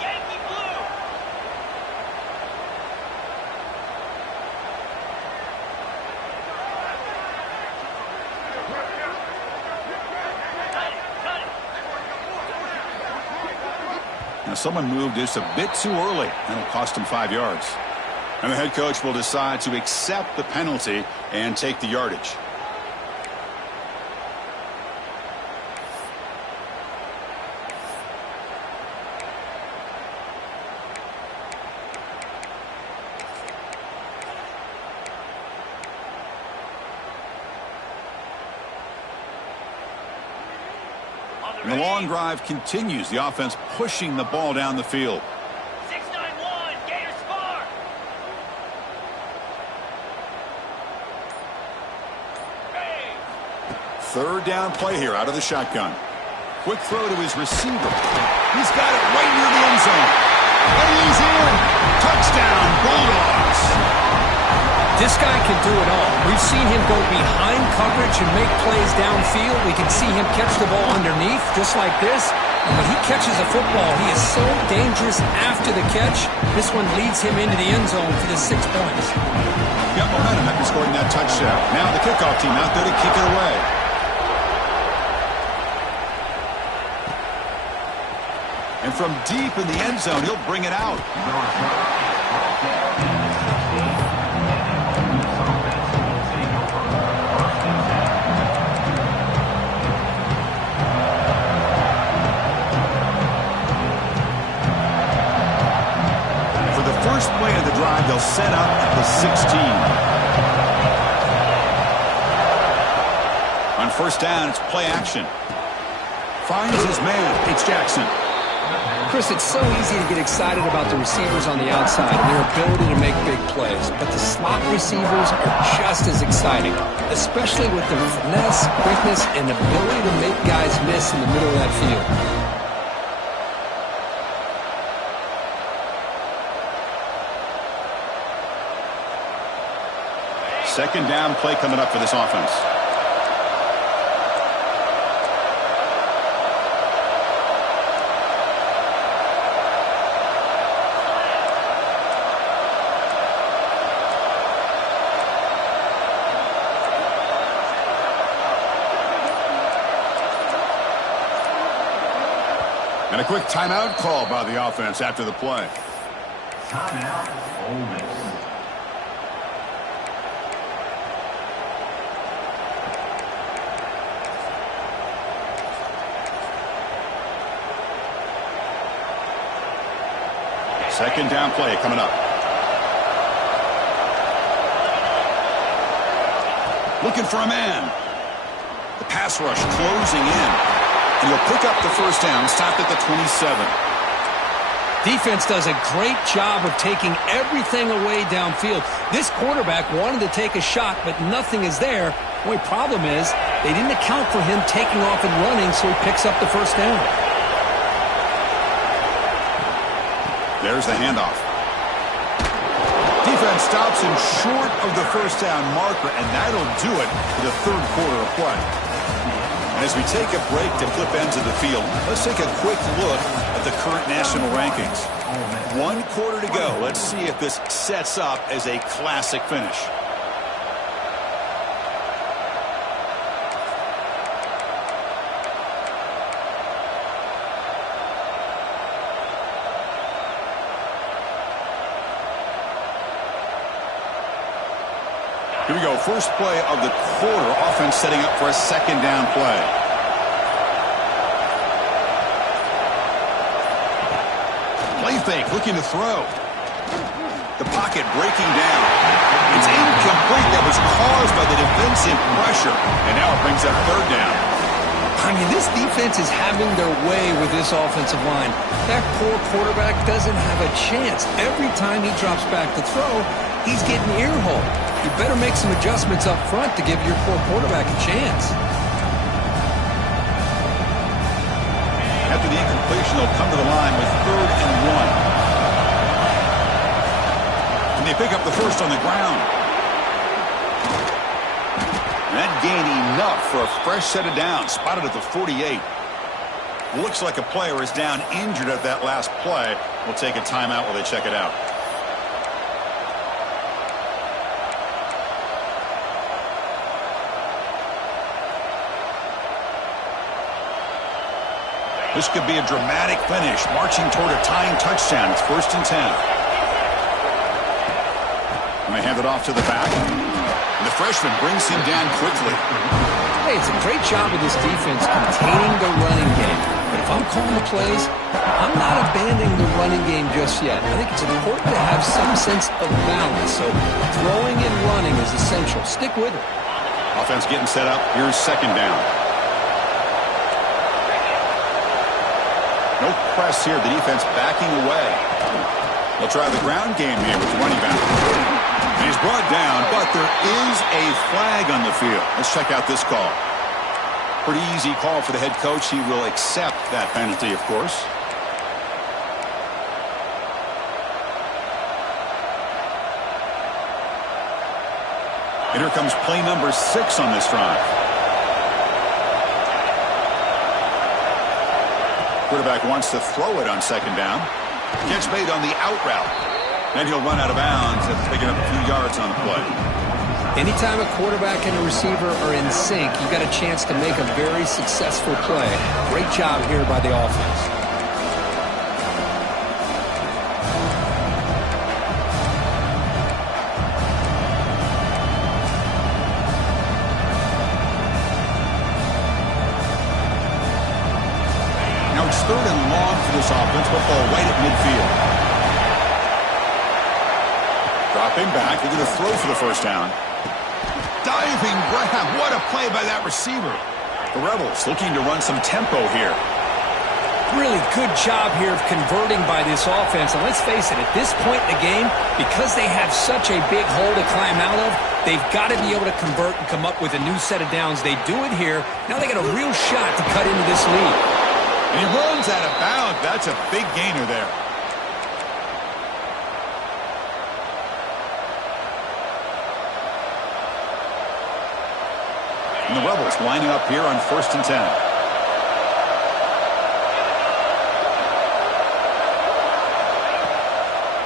Yankee blue! Now someone moved just a bit too early. That'll cost him 5 yards. And the head coach will decide to accept the penalty and take the yardage. And the long drive continues. The offense pushing the ball down the field. 691, Gators score! 3rd down play here out of the shotgun. Quick throw to his receiver. He's got it right near the end zone. And he's in. Touchdown, Bulldogs. This guy can do it all. We've seen him go behind coverage and make plays downfield. We can see him catch the ball underneath, just like this. And when he catches a football, he is so dangerous after the catch. This one leads him into the end zone for the 6 points. Got momentum after scoring that touchdown. Now the kickoff team out there to kick it away. And from deep in the end zone, he'll bring it out. They'll set up at the 16. On first down, it's play action. Finds his man. It's Jackson. Chris, it's so easy to get excited about the receivers on the outside and their ability to make big plays, but the slot receivers are just as exciting, especially with their finesse, quickness, and ability to make guys miss in the middle of that field. Second down play coming up for this offense. And a quick timeout call by the offense after the play. Timeout, Ole Miss. Second down play coming up. Looking for a man. The pass rush closing in. And he'll pick up the first down, stopped at the 27. Defense does a great job of taking everything away downfield. This quarterback wanted to take a shot, but nothing is there. The only problem is they didn't account for him taking off and running, so he picks up the first down. There's the handoff. Defense stops him short of the first down marker, and that'll do it for the third quarter of play. And as we take a break to flip ends of the field, let's take a quick look at the current national rankings. 1 quarter to go. Let's see if this sets up as a classic finish. Here we go. First play of the quarter. Offense setting up for a second down play. Play fake, looking to throw. The pocket breaking down. It's incomplete. That was caused by the defensive pressure. And now it brings up third down. I mean, this defense is having their way with this offensive line. That poor quarterback doesn't have a chance. Every time he drops back to throw, he's getting ear-holed. You better make some adjustments up front to give your poor quarterback a chance. After the incompletion, they'll come to the line with 3rd and 1. And they pick up the first on the ground. That gain enough for a fresh set of downs, spotted at the 48. Looks like a player is down injured at that last play. We'll take a timeout while they check it out. This could be a dramatic finish, marching toward a tying touchdown. It's 1st and 10. And they hand it off to the back. And the freshman brings him down quickly. Hey, it's a great job of this defense containing the running game. But if I'm calling the plays, I'm not abandoning the running game just yet. I think it's important to have some sense of balance. So throwing and running is essential. Stick with it. Offense getting set up. Here's second down. No press here. The defense backing away. They'll try the ground game here with the running back. And he's brought down, but there is a flag on the field. Let's check out this call. Pretty easy call for the head coach. He will accept that penalty, of course. And here comes play number 6 on this drive. Quarterback wants to throw it on second down. Catch made on the out route. Then he'll run out of bounds after picking up a few yards on the play. Anytime a quarterback and a receiver are in sync, you got a chance to make a very successful play. Great job here by the offense. Now it's 3rd and long for this offense. Football right at midfield. Dropping back, looking to throw for the first down. Diving grab. What a play by that receiver. The Rebels looking to run some tempo here. Really good job here of converting by this offense. And let's face it, at this point in the game, because they have such a big hole to climb out of, they've got to be able to convert and come up with a new set of downs. They do it here. Now they got a real shot to cut into this lead. And he runs out of bounds. That's a big gainer there. And the Rebels lining up here on 1st and 10.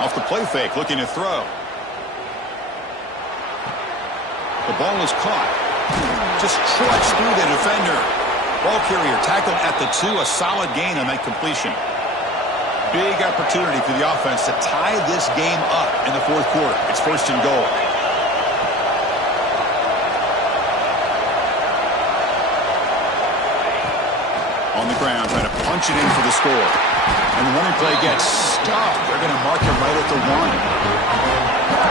Off the play fake, looking to throw. The ball is caught. Just trudged through the defender. Ball carrier tackled at the 2. A solid gain on that completion. Big opportunity for the offense to tie this game up in the 4th quarter. It's 1st and goal. On the ground, trying to punch it in for the score. And the running play gets stuffed. They're going to mark him right at the 1.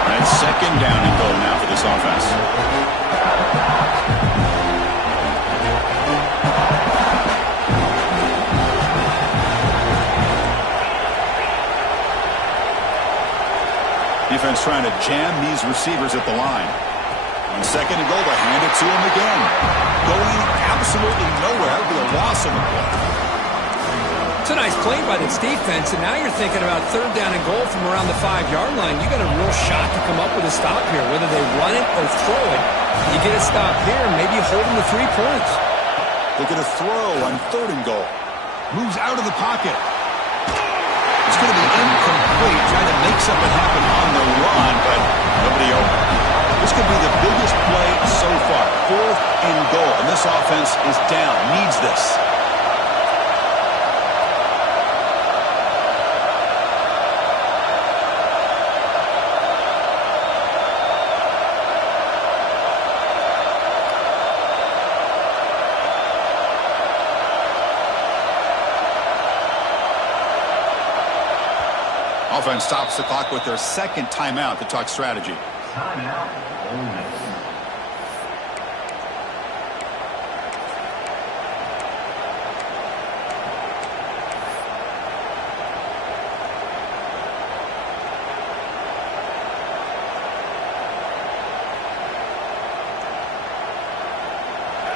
And it's 2nd down and goal now for this offense. Defense trying to jam these receivers at the line. On 2nd and goal, they hand it to him again. Going absolutely nowhere. That would be a loss on the play. It's a nice play by this defense, and now you're thinking about 3rd down and goal from around the 5-yard line. You got a real shot to come up with a stop here, whether they run it or throw it. You get a stop here, and maybe you hold them to 3 points. Look at a throw on 3rd and goal. Moves out of the pocket. It's going to be incomplete, trying to make something happen on the run, but nobody open. This could be the biggest play so far. 4th and goal, and this offense is down, needs this. Offense stops the clock with their 2nd timeout to talk strategy. Timeout. Ole Miss.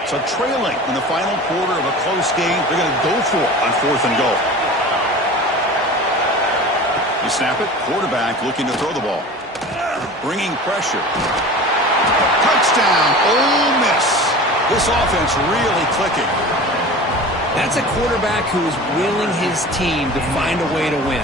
So trailing in the final quarter of a close game, they're going to go for it on 4th and goal. You snap it, quarterback looking to throw the ball. Bringing pressure. Touchdown, Ole Miss. This offense really clicking. That's a quarterback who is willing his team to find a way to win.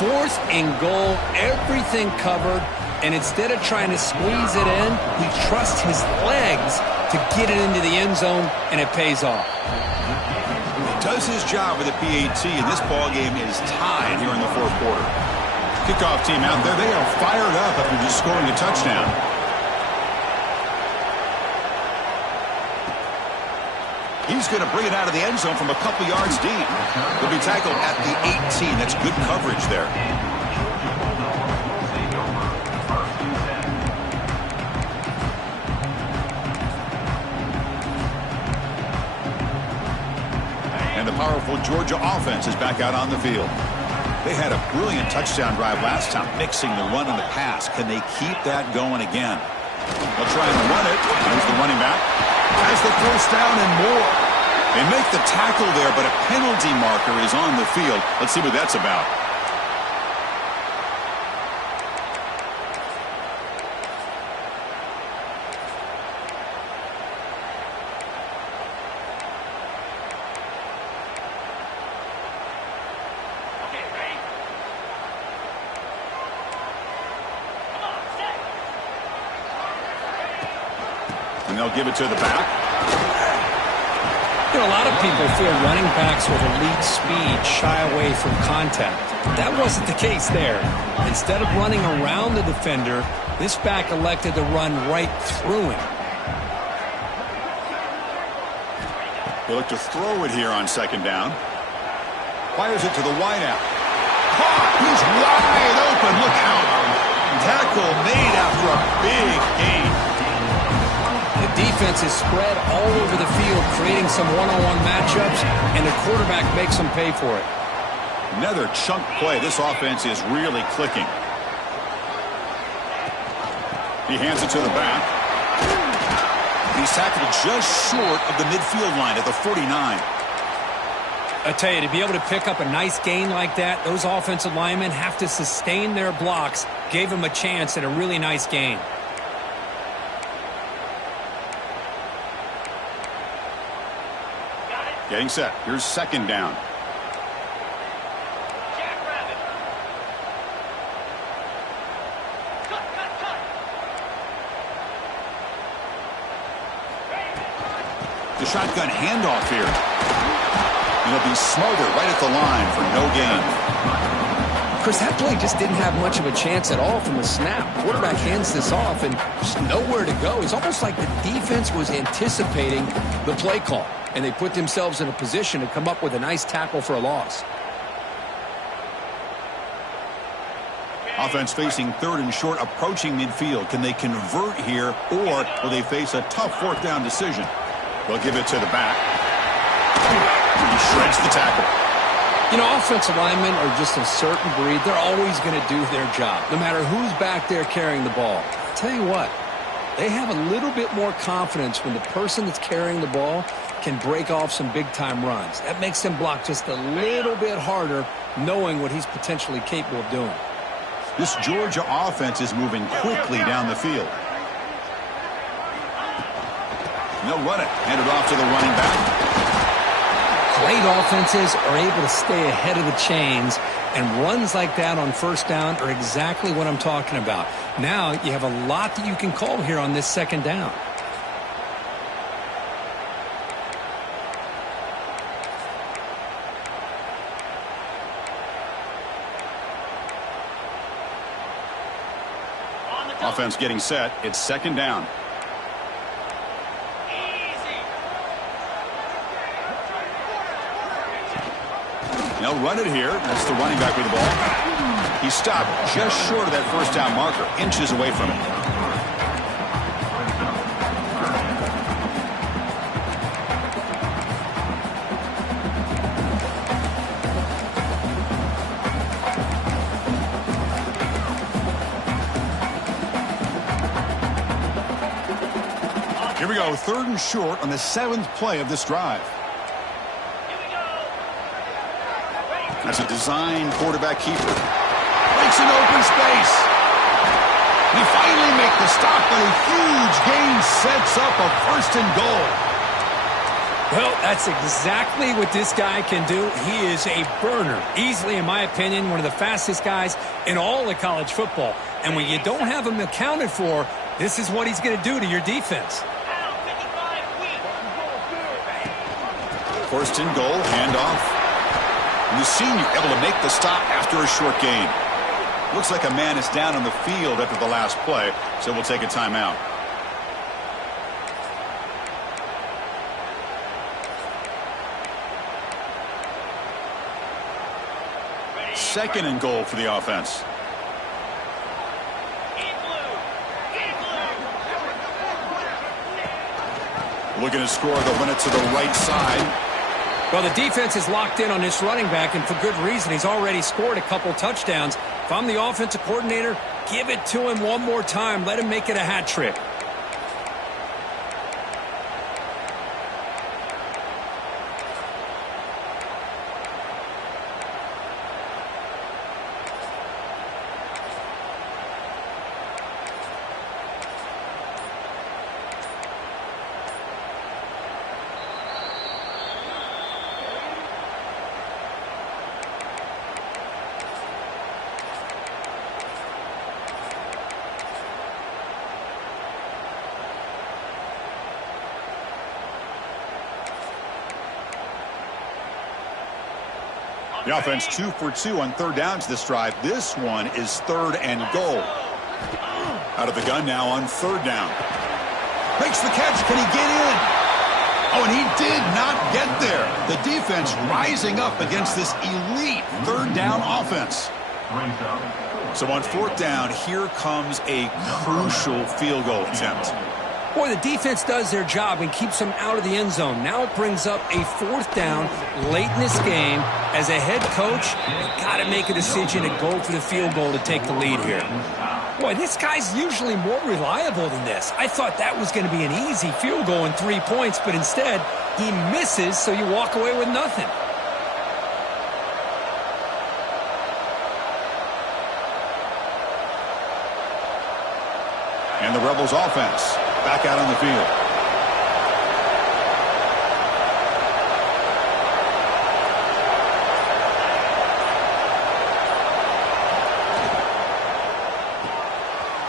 4th and goal, everything covered, and instead of trying to squeeze it in, he trusts his legs to get it into the end zone, and it pays off. He does his job with a PAT, and this ball game is tied here in the 4th quarter. Kickoff team out there, they are fired up after just scoring a touchdown. He's going to bring it out of the end zone from a couple yards deep. He'll be tackled at the 18. That's good coverage there. And the powerful Georgia offense is back out on the field. They had a brilliant touchdown drive last time, mixing the run and the pass. Can they keep that going again? They'll try and run it. There's the running back. Has the first down and more. They make the tackle there, but a penalty marker is on the field. Let's see what that's about. And they'll give it to the back. You know, a lot of people feel running backs with elite speed shy away from contact. That wasn't the case there. Instead of running around the defender, this back elected to run right through him. They look to throw it here on 2nd down. Fires it to the wideout. Caught! He's wide open. Look out. Tackle made after a big gain. The defense is spread all over the field, creating some one-on-one matchups, and the quarterback makes them pay for it. Another chunk play. This offense is really clicking. He hands it to the back. He's tackled just short of the midfield line at the 49. I tell you, to be able to pick up a nice gain like that, those offensive linemen have to sustain their blocks. Gave him a chance at a really nice gain. Getting set. Here's second down. Jackrabbit. Cut. The shotgun handoff here. And he'll be smothered right at the line for no gain. Chris, that play just didn't have much of a chance at all from the snap. Quarterback hands this off and just nowhere to go. It's almost like the defense was anticipating the play call, and they put themselves in a position to come up with a nice tackle for a loss. Offense facing third and short, approaching midfield. Can they convert here, or will they face a tough fourth down decision? They'll give it to the back. He shreds the tackle. You know, offensive linemen are just a certain breed. They're always going to do their job, no matter who's back there carrying the ball. I'll tell you what, they have a little bit more confidence when the person that's carrying the ball can break off some big-time runs. That makes them block just a little bit harder, knowing what he's potentially capable of doing. This Georgia offense is moving quickly down the field. They'll run it. Hand it off to the running back. Great offenses are able to stay ahead of the chains, and runs like that on first down are exactly what I'm talking about. Now you have a lot that you can call here on this second down. Offense getting set. It's second down. They'll run it here. That's the running back with the ball. He stopped just short of that first down marker, inches away from it. Here we go, third and short on the 7th play of this drive. That's a design quarterback keeper. Breaks an open space. He finally makes the stop, but a huge gain sets up a first and goal. Well, that's exactly what this guy can do. He is a burner. Easily, in my opinion, one of the fastest guys in all of college football. And when you don't have him accounted for, this is what he's going to do to your defense. First and goal, handoff. And the senior able to make the stop after a short gain. Looks like a man is down on the field after the last play, so we'll take a timeout. Second and goal for the offense. Looking to score, they'll run it to the right side. Well, the defense is locked in on this running back, and for good reason. He's already scored a couple touchdowns. If I'm the offensive coordinator, give it to him one more time. Let him make it a hat trick. The offense 2 for 2 on third downs this drive. This one is third and goal. Out of the gun now on third down. Makes the catch. Can he get in? Oh, and he did not get there. The defense rising up against this elite third down offense. Brings up So on fourth down, here comes a crucial field goal attempt. Boy, the defense does their job and keeps them out of the end zone. Now it brings up a fourth down late in this game. As a head coach, you've got to make a decision and go for the field goal to take the lead here. Boy, this guy's usually more reliable than this. I thought that was going to be an easy field goal and 3 points, but instead he misses, so you walk away with nothing. And the Rebels offense back out on the field.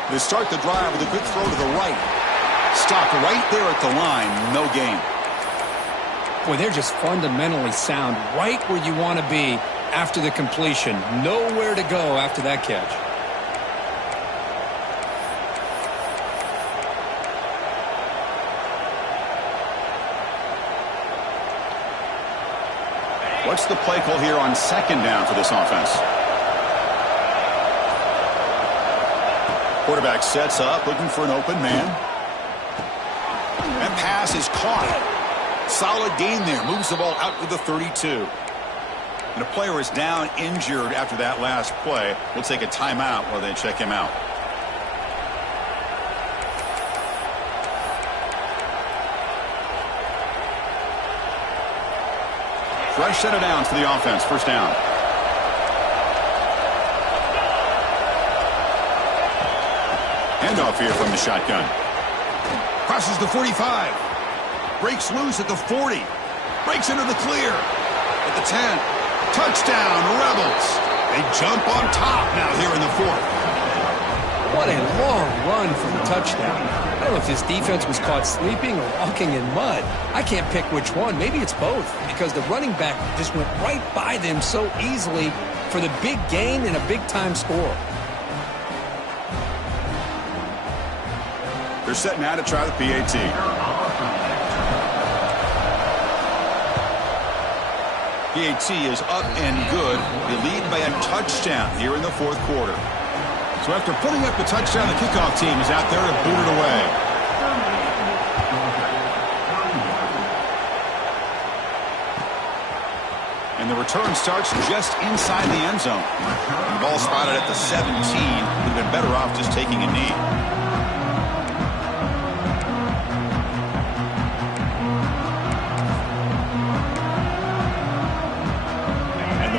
They start the drive with a quick throw to the right. Stopped right there at the line. No gain. Boy, they're just fundamentally sound right where you want to be after the completion. Nowhere to go after that catch. What's the play call here on second down for this offense? Quarterback sets up, looking for an open man. That pass is caught. Solid gain there. Moves the ball out to the 32. And a player is down injured after that last play. We'll take a timeout while they check him out. Fresh set of downs for the offense. First down. Handoff here from the shotgun. Crosses the 45. Breaks loose at the 40. Breaks into the clear. At the 10. Touchdown, Rebels. They jump on top now here in the fourth. What a long run for the touchdown. I don't know if this defense was caught sleeping or walking in mud. I can't pick which one. Maybe it's both, because the running back just went right by them so easily for the big gain and a big-time score. They're set now to try the PAT. PAT is up and good. They lead by a touchdown here in the fourth quarter. So after putting up the touchdown, the kickoff team is out there to boot it away. And the return starts just inside the end zone. The ball spotted at the 17. Would have been better off just taking a knee.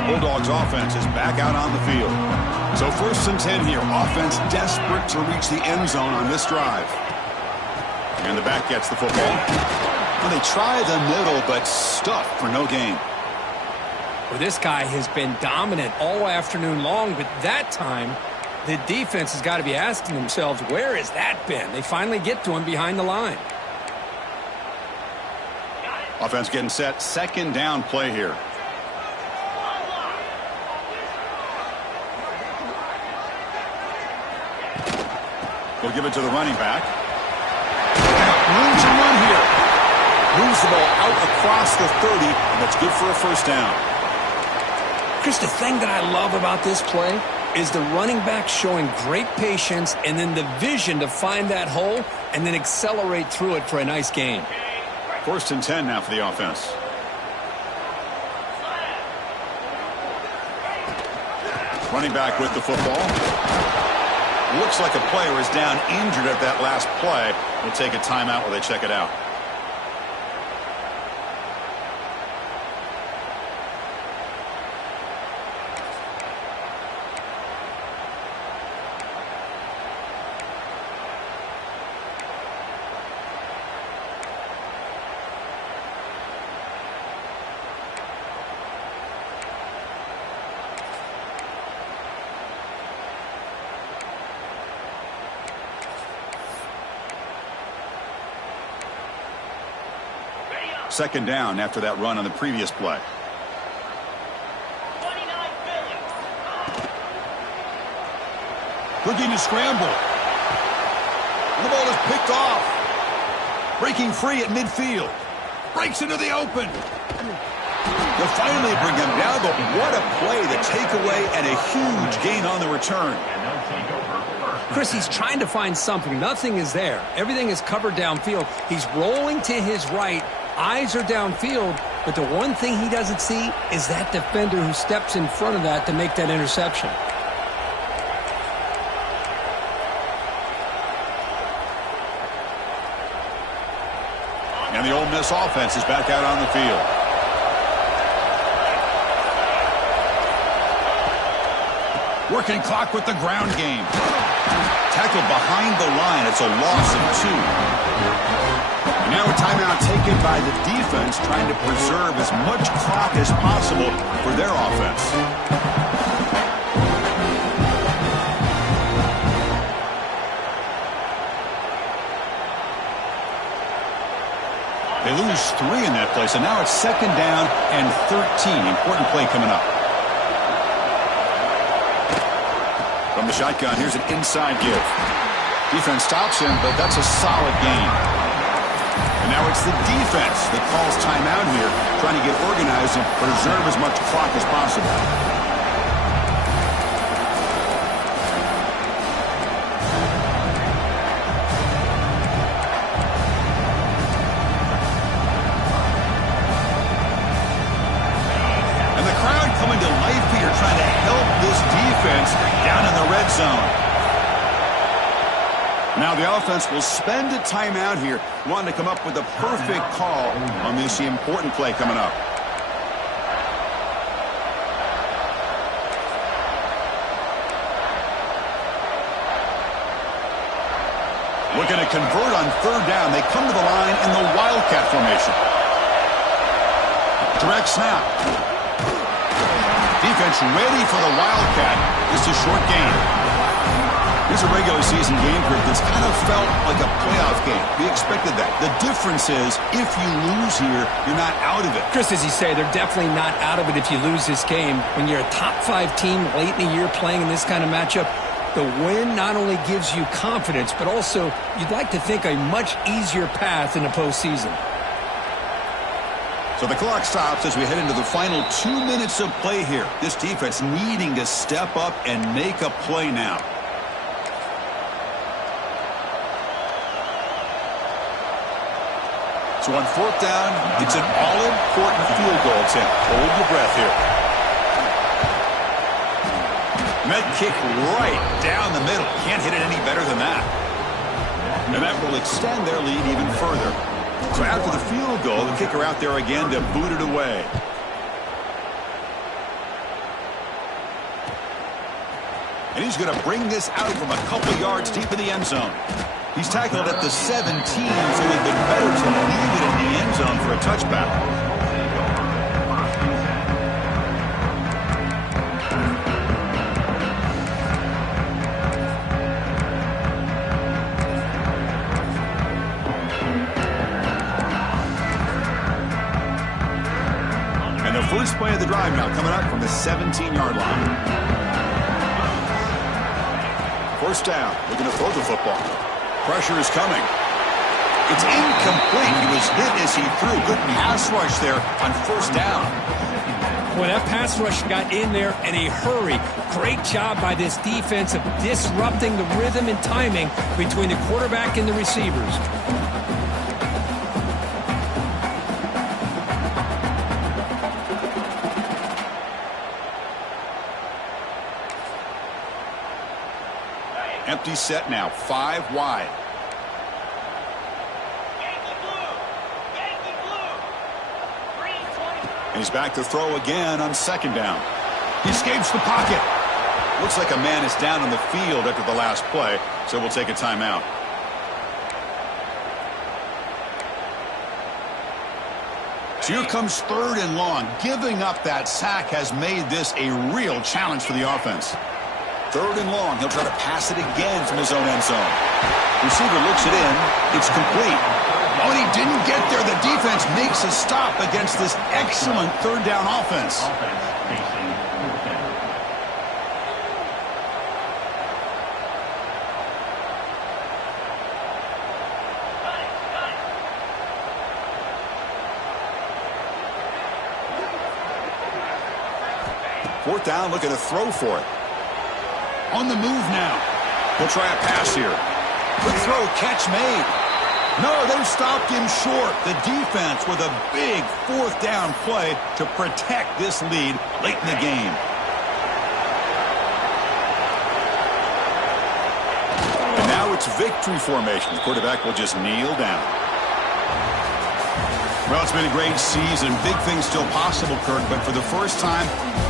Bulldogs offense is back out on the field. So first and 10 here. Offense desperate to reach the end zone on this drive. And the back gets the football. Well, they try the middle, but stuffed for no gain. Well, this guy has been dominant all afternoon long, but that time the defense has got to be asking themselves, where has that been? They finally get to him behind the line. Offense getting set. Second down play here. They'll give it to the running back. Room to run here. Moves the ball out across the 30, and that's good for a first down. Chris, the thing that I love about this play is the running back showing great patience and then the vision to find that hole and then accelerate through it for a nice gain. First and 10 now for the offense. Running back with the football. Looks like a player is down injured at that last play. We'll take a timeout while they check it out. Second down after that run on the previous play. 29 Philly. Looking to scramble. The ball is picked off. Breaking free at midfield. Breaks into the open. They'll finally bring him down, but what a play, the takeaway, and a huge gain on the return. Chris, he's trying to find something. Nothing is there. Everything is covered downfield. He's rolling to his right. Eyes are downfield, but the one thing he doesn't see is that defender who steps in front of that to make that interception. And the Ole Miss offense is back out on the field. Working clock with the ground game. Tackled behind the line. It's a loss of 2. And now a timeout taken by the defense, trying to preserve as much clock as possible for their offense. They lose 3 in that play, so now it's 2nd down and 13. Important play coming up. From the shotgun, here's an inside give. Defense stops him, but that's a solid gain. And now it's the defense that calls timeout here, trying to get organized and preserve as much clock as possible. And the crowd coming to life here, trying to help this defense down in the red zone. Now the offense will spend a timeout here, wanting to come up with a perfect call on this important play coming up. Looking to convert on 3rd down. They come to the line in the Wildcat formation. Direct snap. Defense ready for the Wildcat. Just a short gain. Here's a regular season game group that's kind of felt like a playoff game. We expected that. The difference is, if you lose here, you're not out of it. Chris, as you say, they're definitely not out of it if you lose this game. When you're a top 5 team late in the year playing in this kind of matchup, the win not only gives you confidence, but also you'd like to think a much easier path in the postseason. So the clock stops as we head into the final 2 minutes of play here. This defense needing to step up and make a play now. So on 4th down, it's an all-important field goal attempt. Hold your breath here. And that kick right down the middle. Can't hit it any better than that. And that will extend their lead even further. So after the field goal, the kicker out there again to boot it away. And he's going to bring this out from a couple yards deep in the end zone. He's tackled at the 17, so it would have been better to leave it in the end zone for a touchback. And the first play of the drive now coming up from the 17-yard line. 1st down, looking to throw the football. Pressure is coming. It's incomplete. He was hit as he threw. Good pass rush there on 1st down. Well, that pass rush got in there in a hurry. Great job by this defense of disrupting the rhythm and timing between the quarterback and the receivers. Empty set now, 5 wide. Yankee blue. Yankee blue. Green 20. And he's back to throw again on 2nd down. He escapes the pocket. Looks like a man is down on the field after the last play, so we'll take a timeout. So here comes 3rd and long. Giving up that sack has made this a real challenge for the offense. 3rd and long. He'll try to pass it again from his own end zone. Receiver looks it in. It's complete. Oh, and he didn't get there. The defense makes a stop against this excellent 3rd down offense. Fourth down, looking to throw for it. On the move now. He'll try a pass here. Good throw, catch made. No, they've stopped him short. The defense with a big fourth down play to protect this lead late in the game. And now it's victory formation. The quarterback will just kneel down. Well, it's been a great season. Big things still possible, Kirk, but for the first time,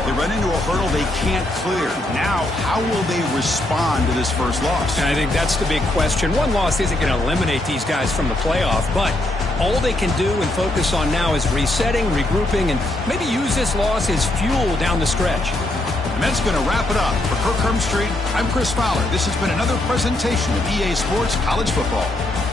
they run into a hurdle they can't clear. Now, how will they respond to this first loss? And I think that's the big question. One loss isn't going to eliminate these guys from the playoff, but all they can do and focus on now is resetting, regrouping, and maybe use this loss as fuel down the stretch. And that's going to wrap it up. For Kirk Street, I'm Chris Fowler. This has been another presentation of EA Sports College Football.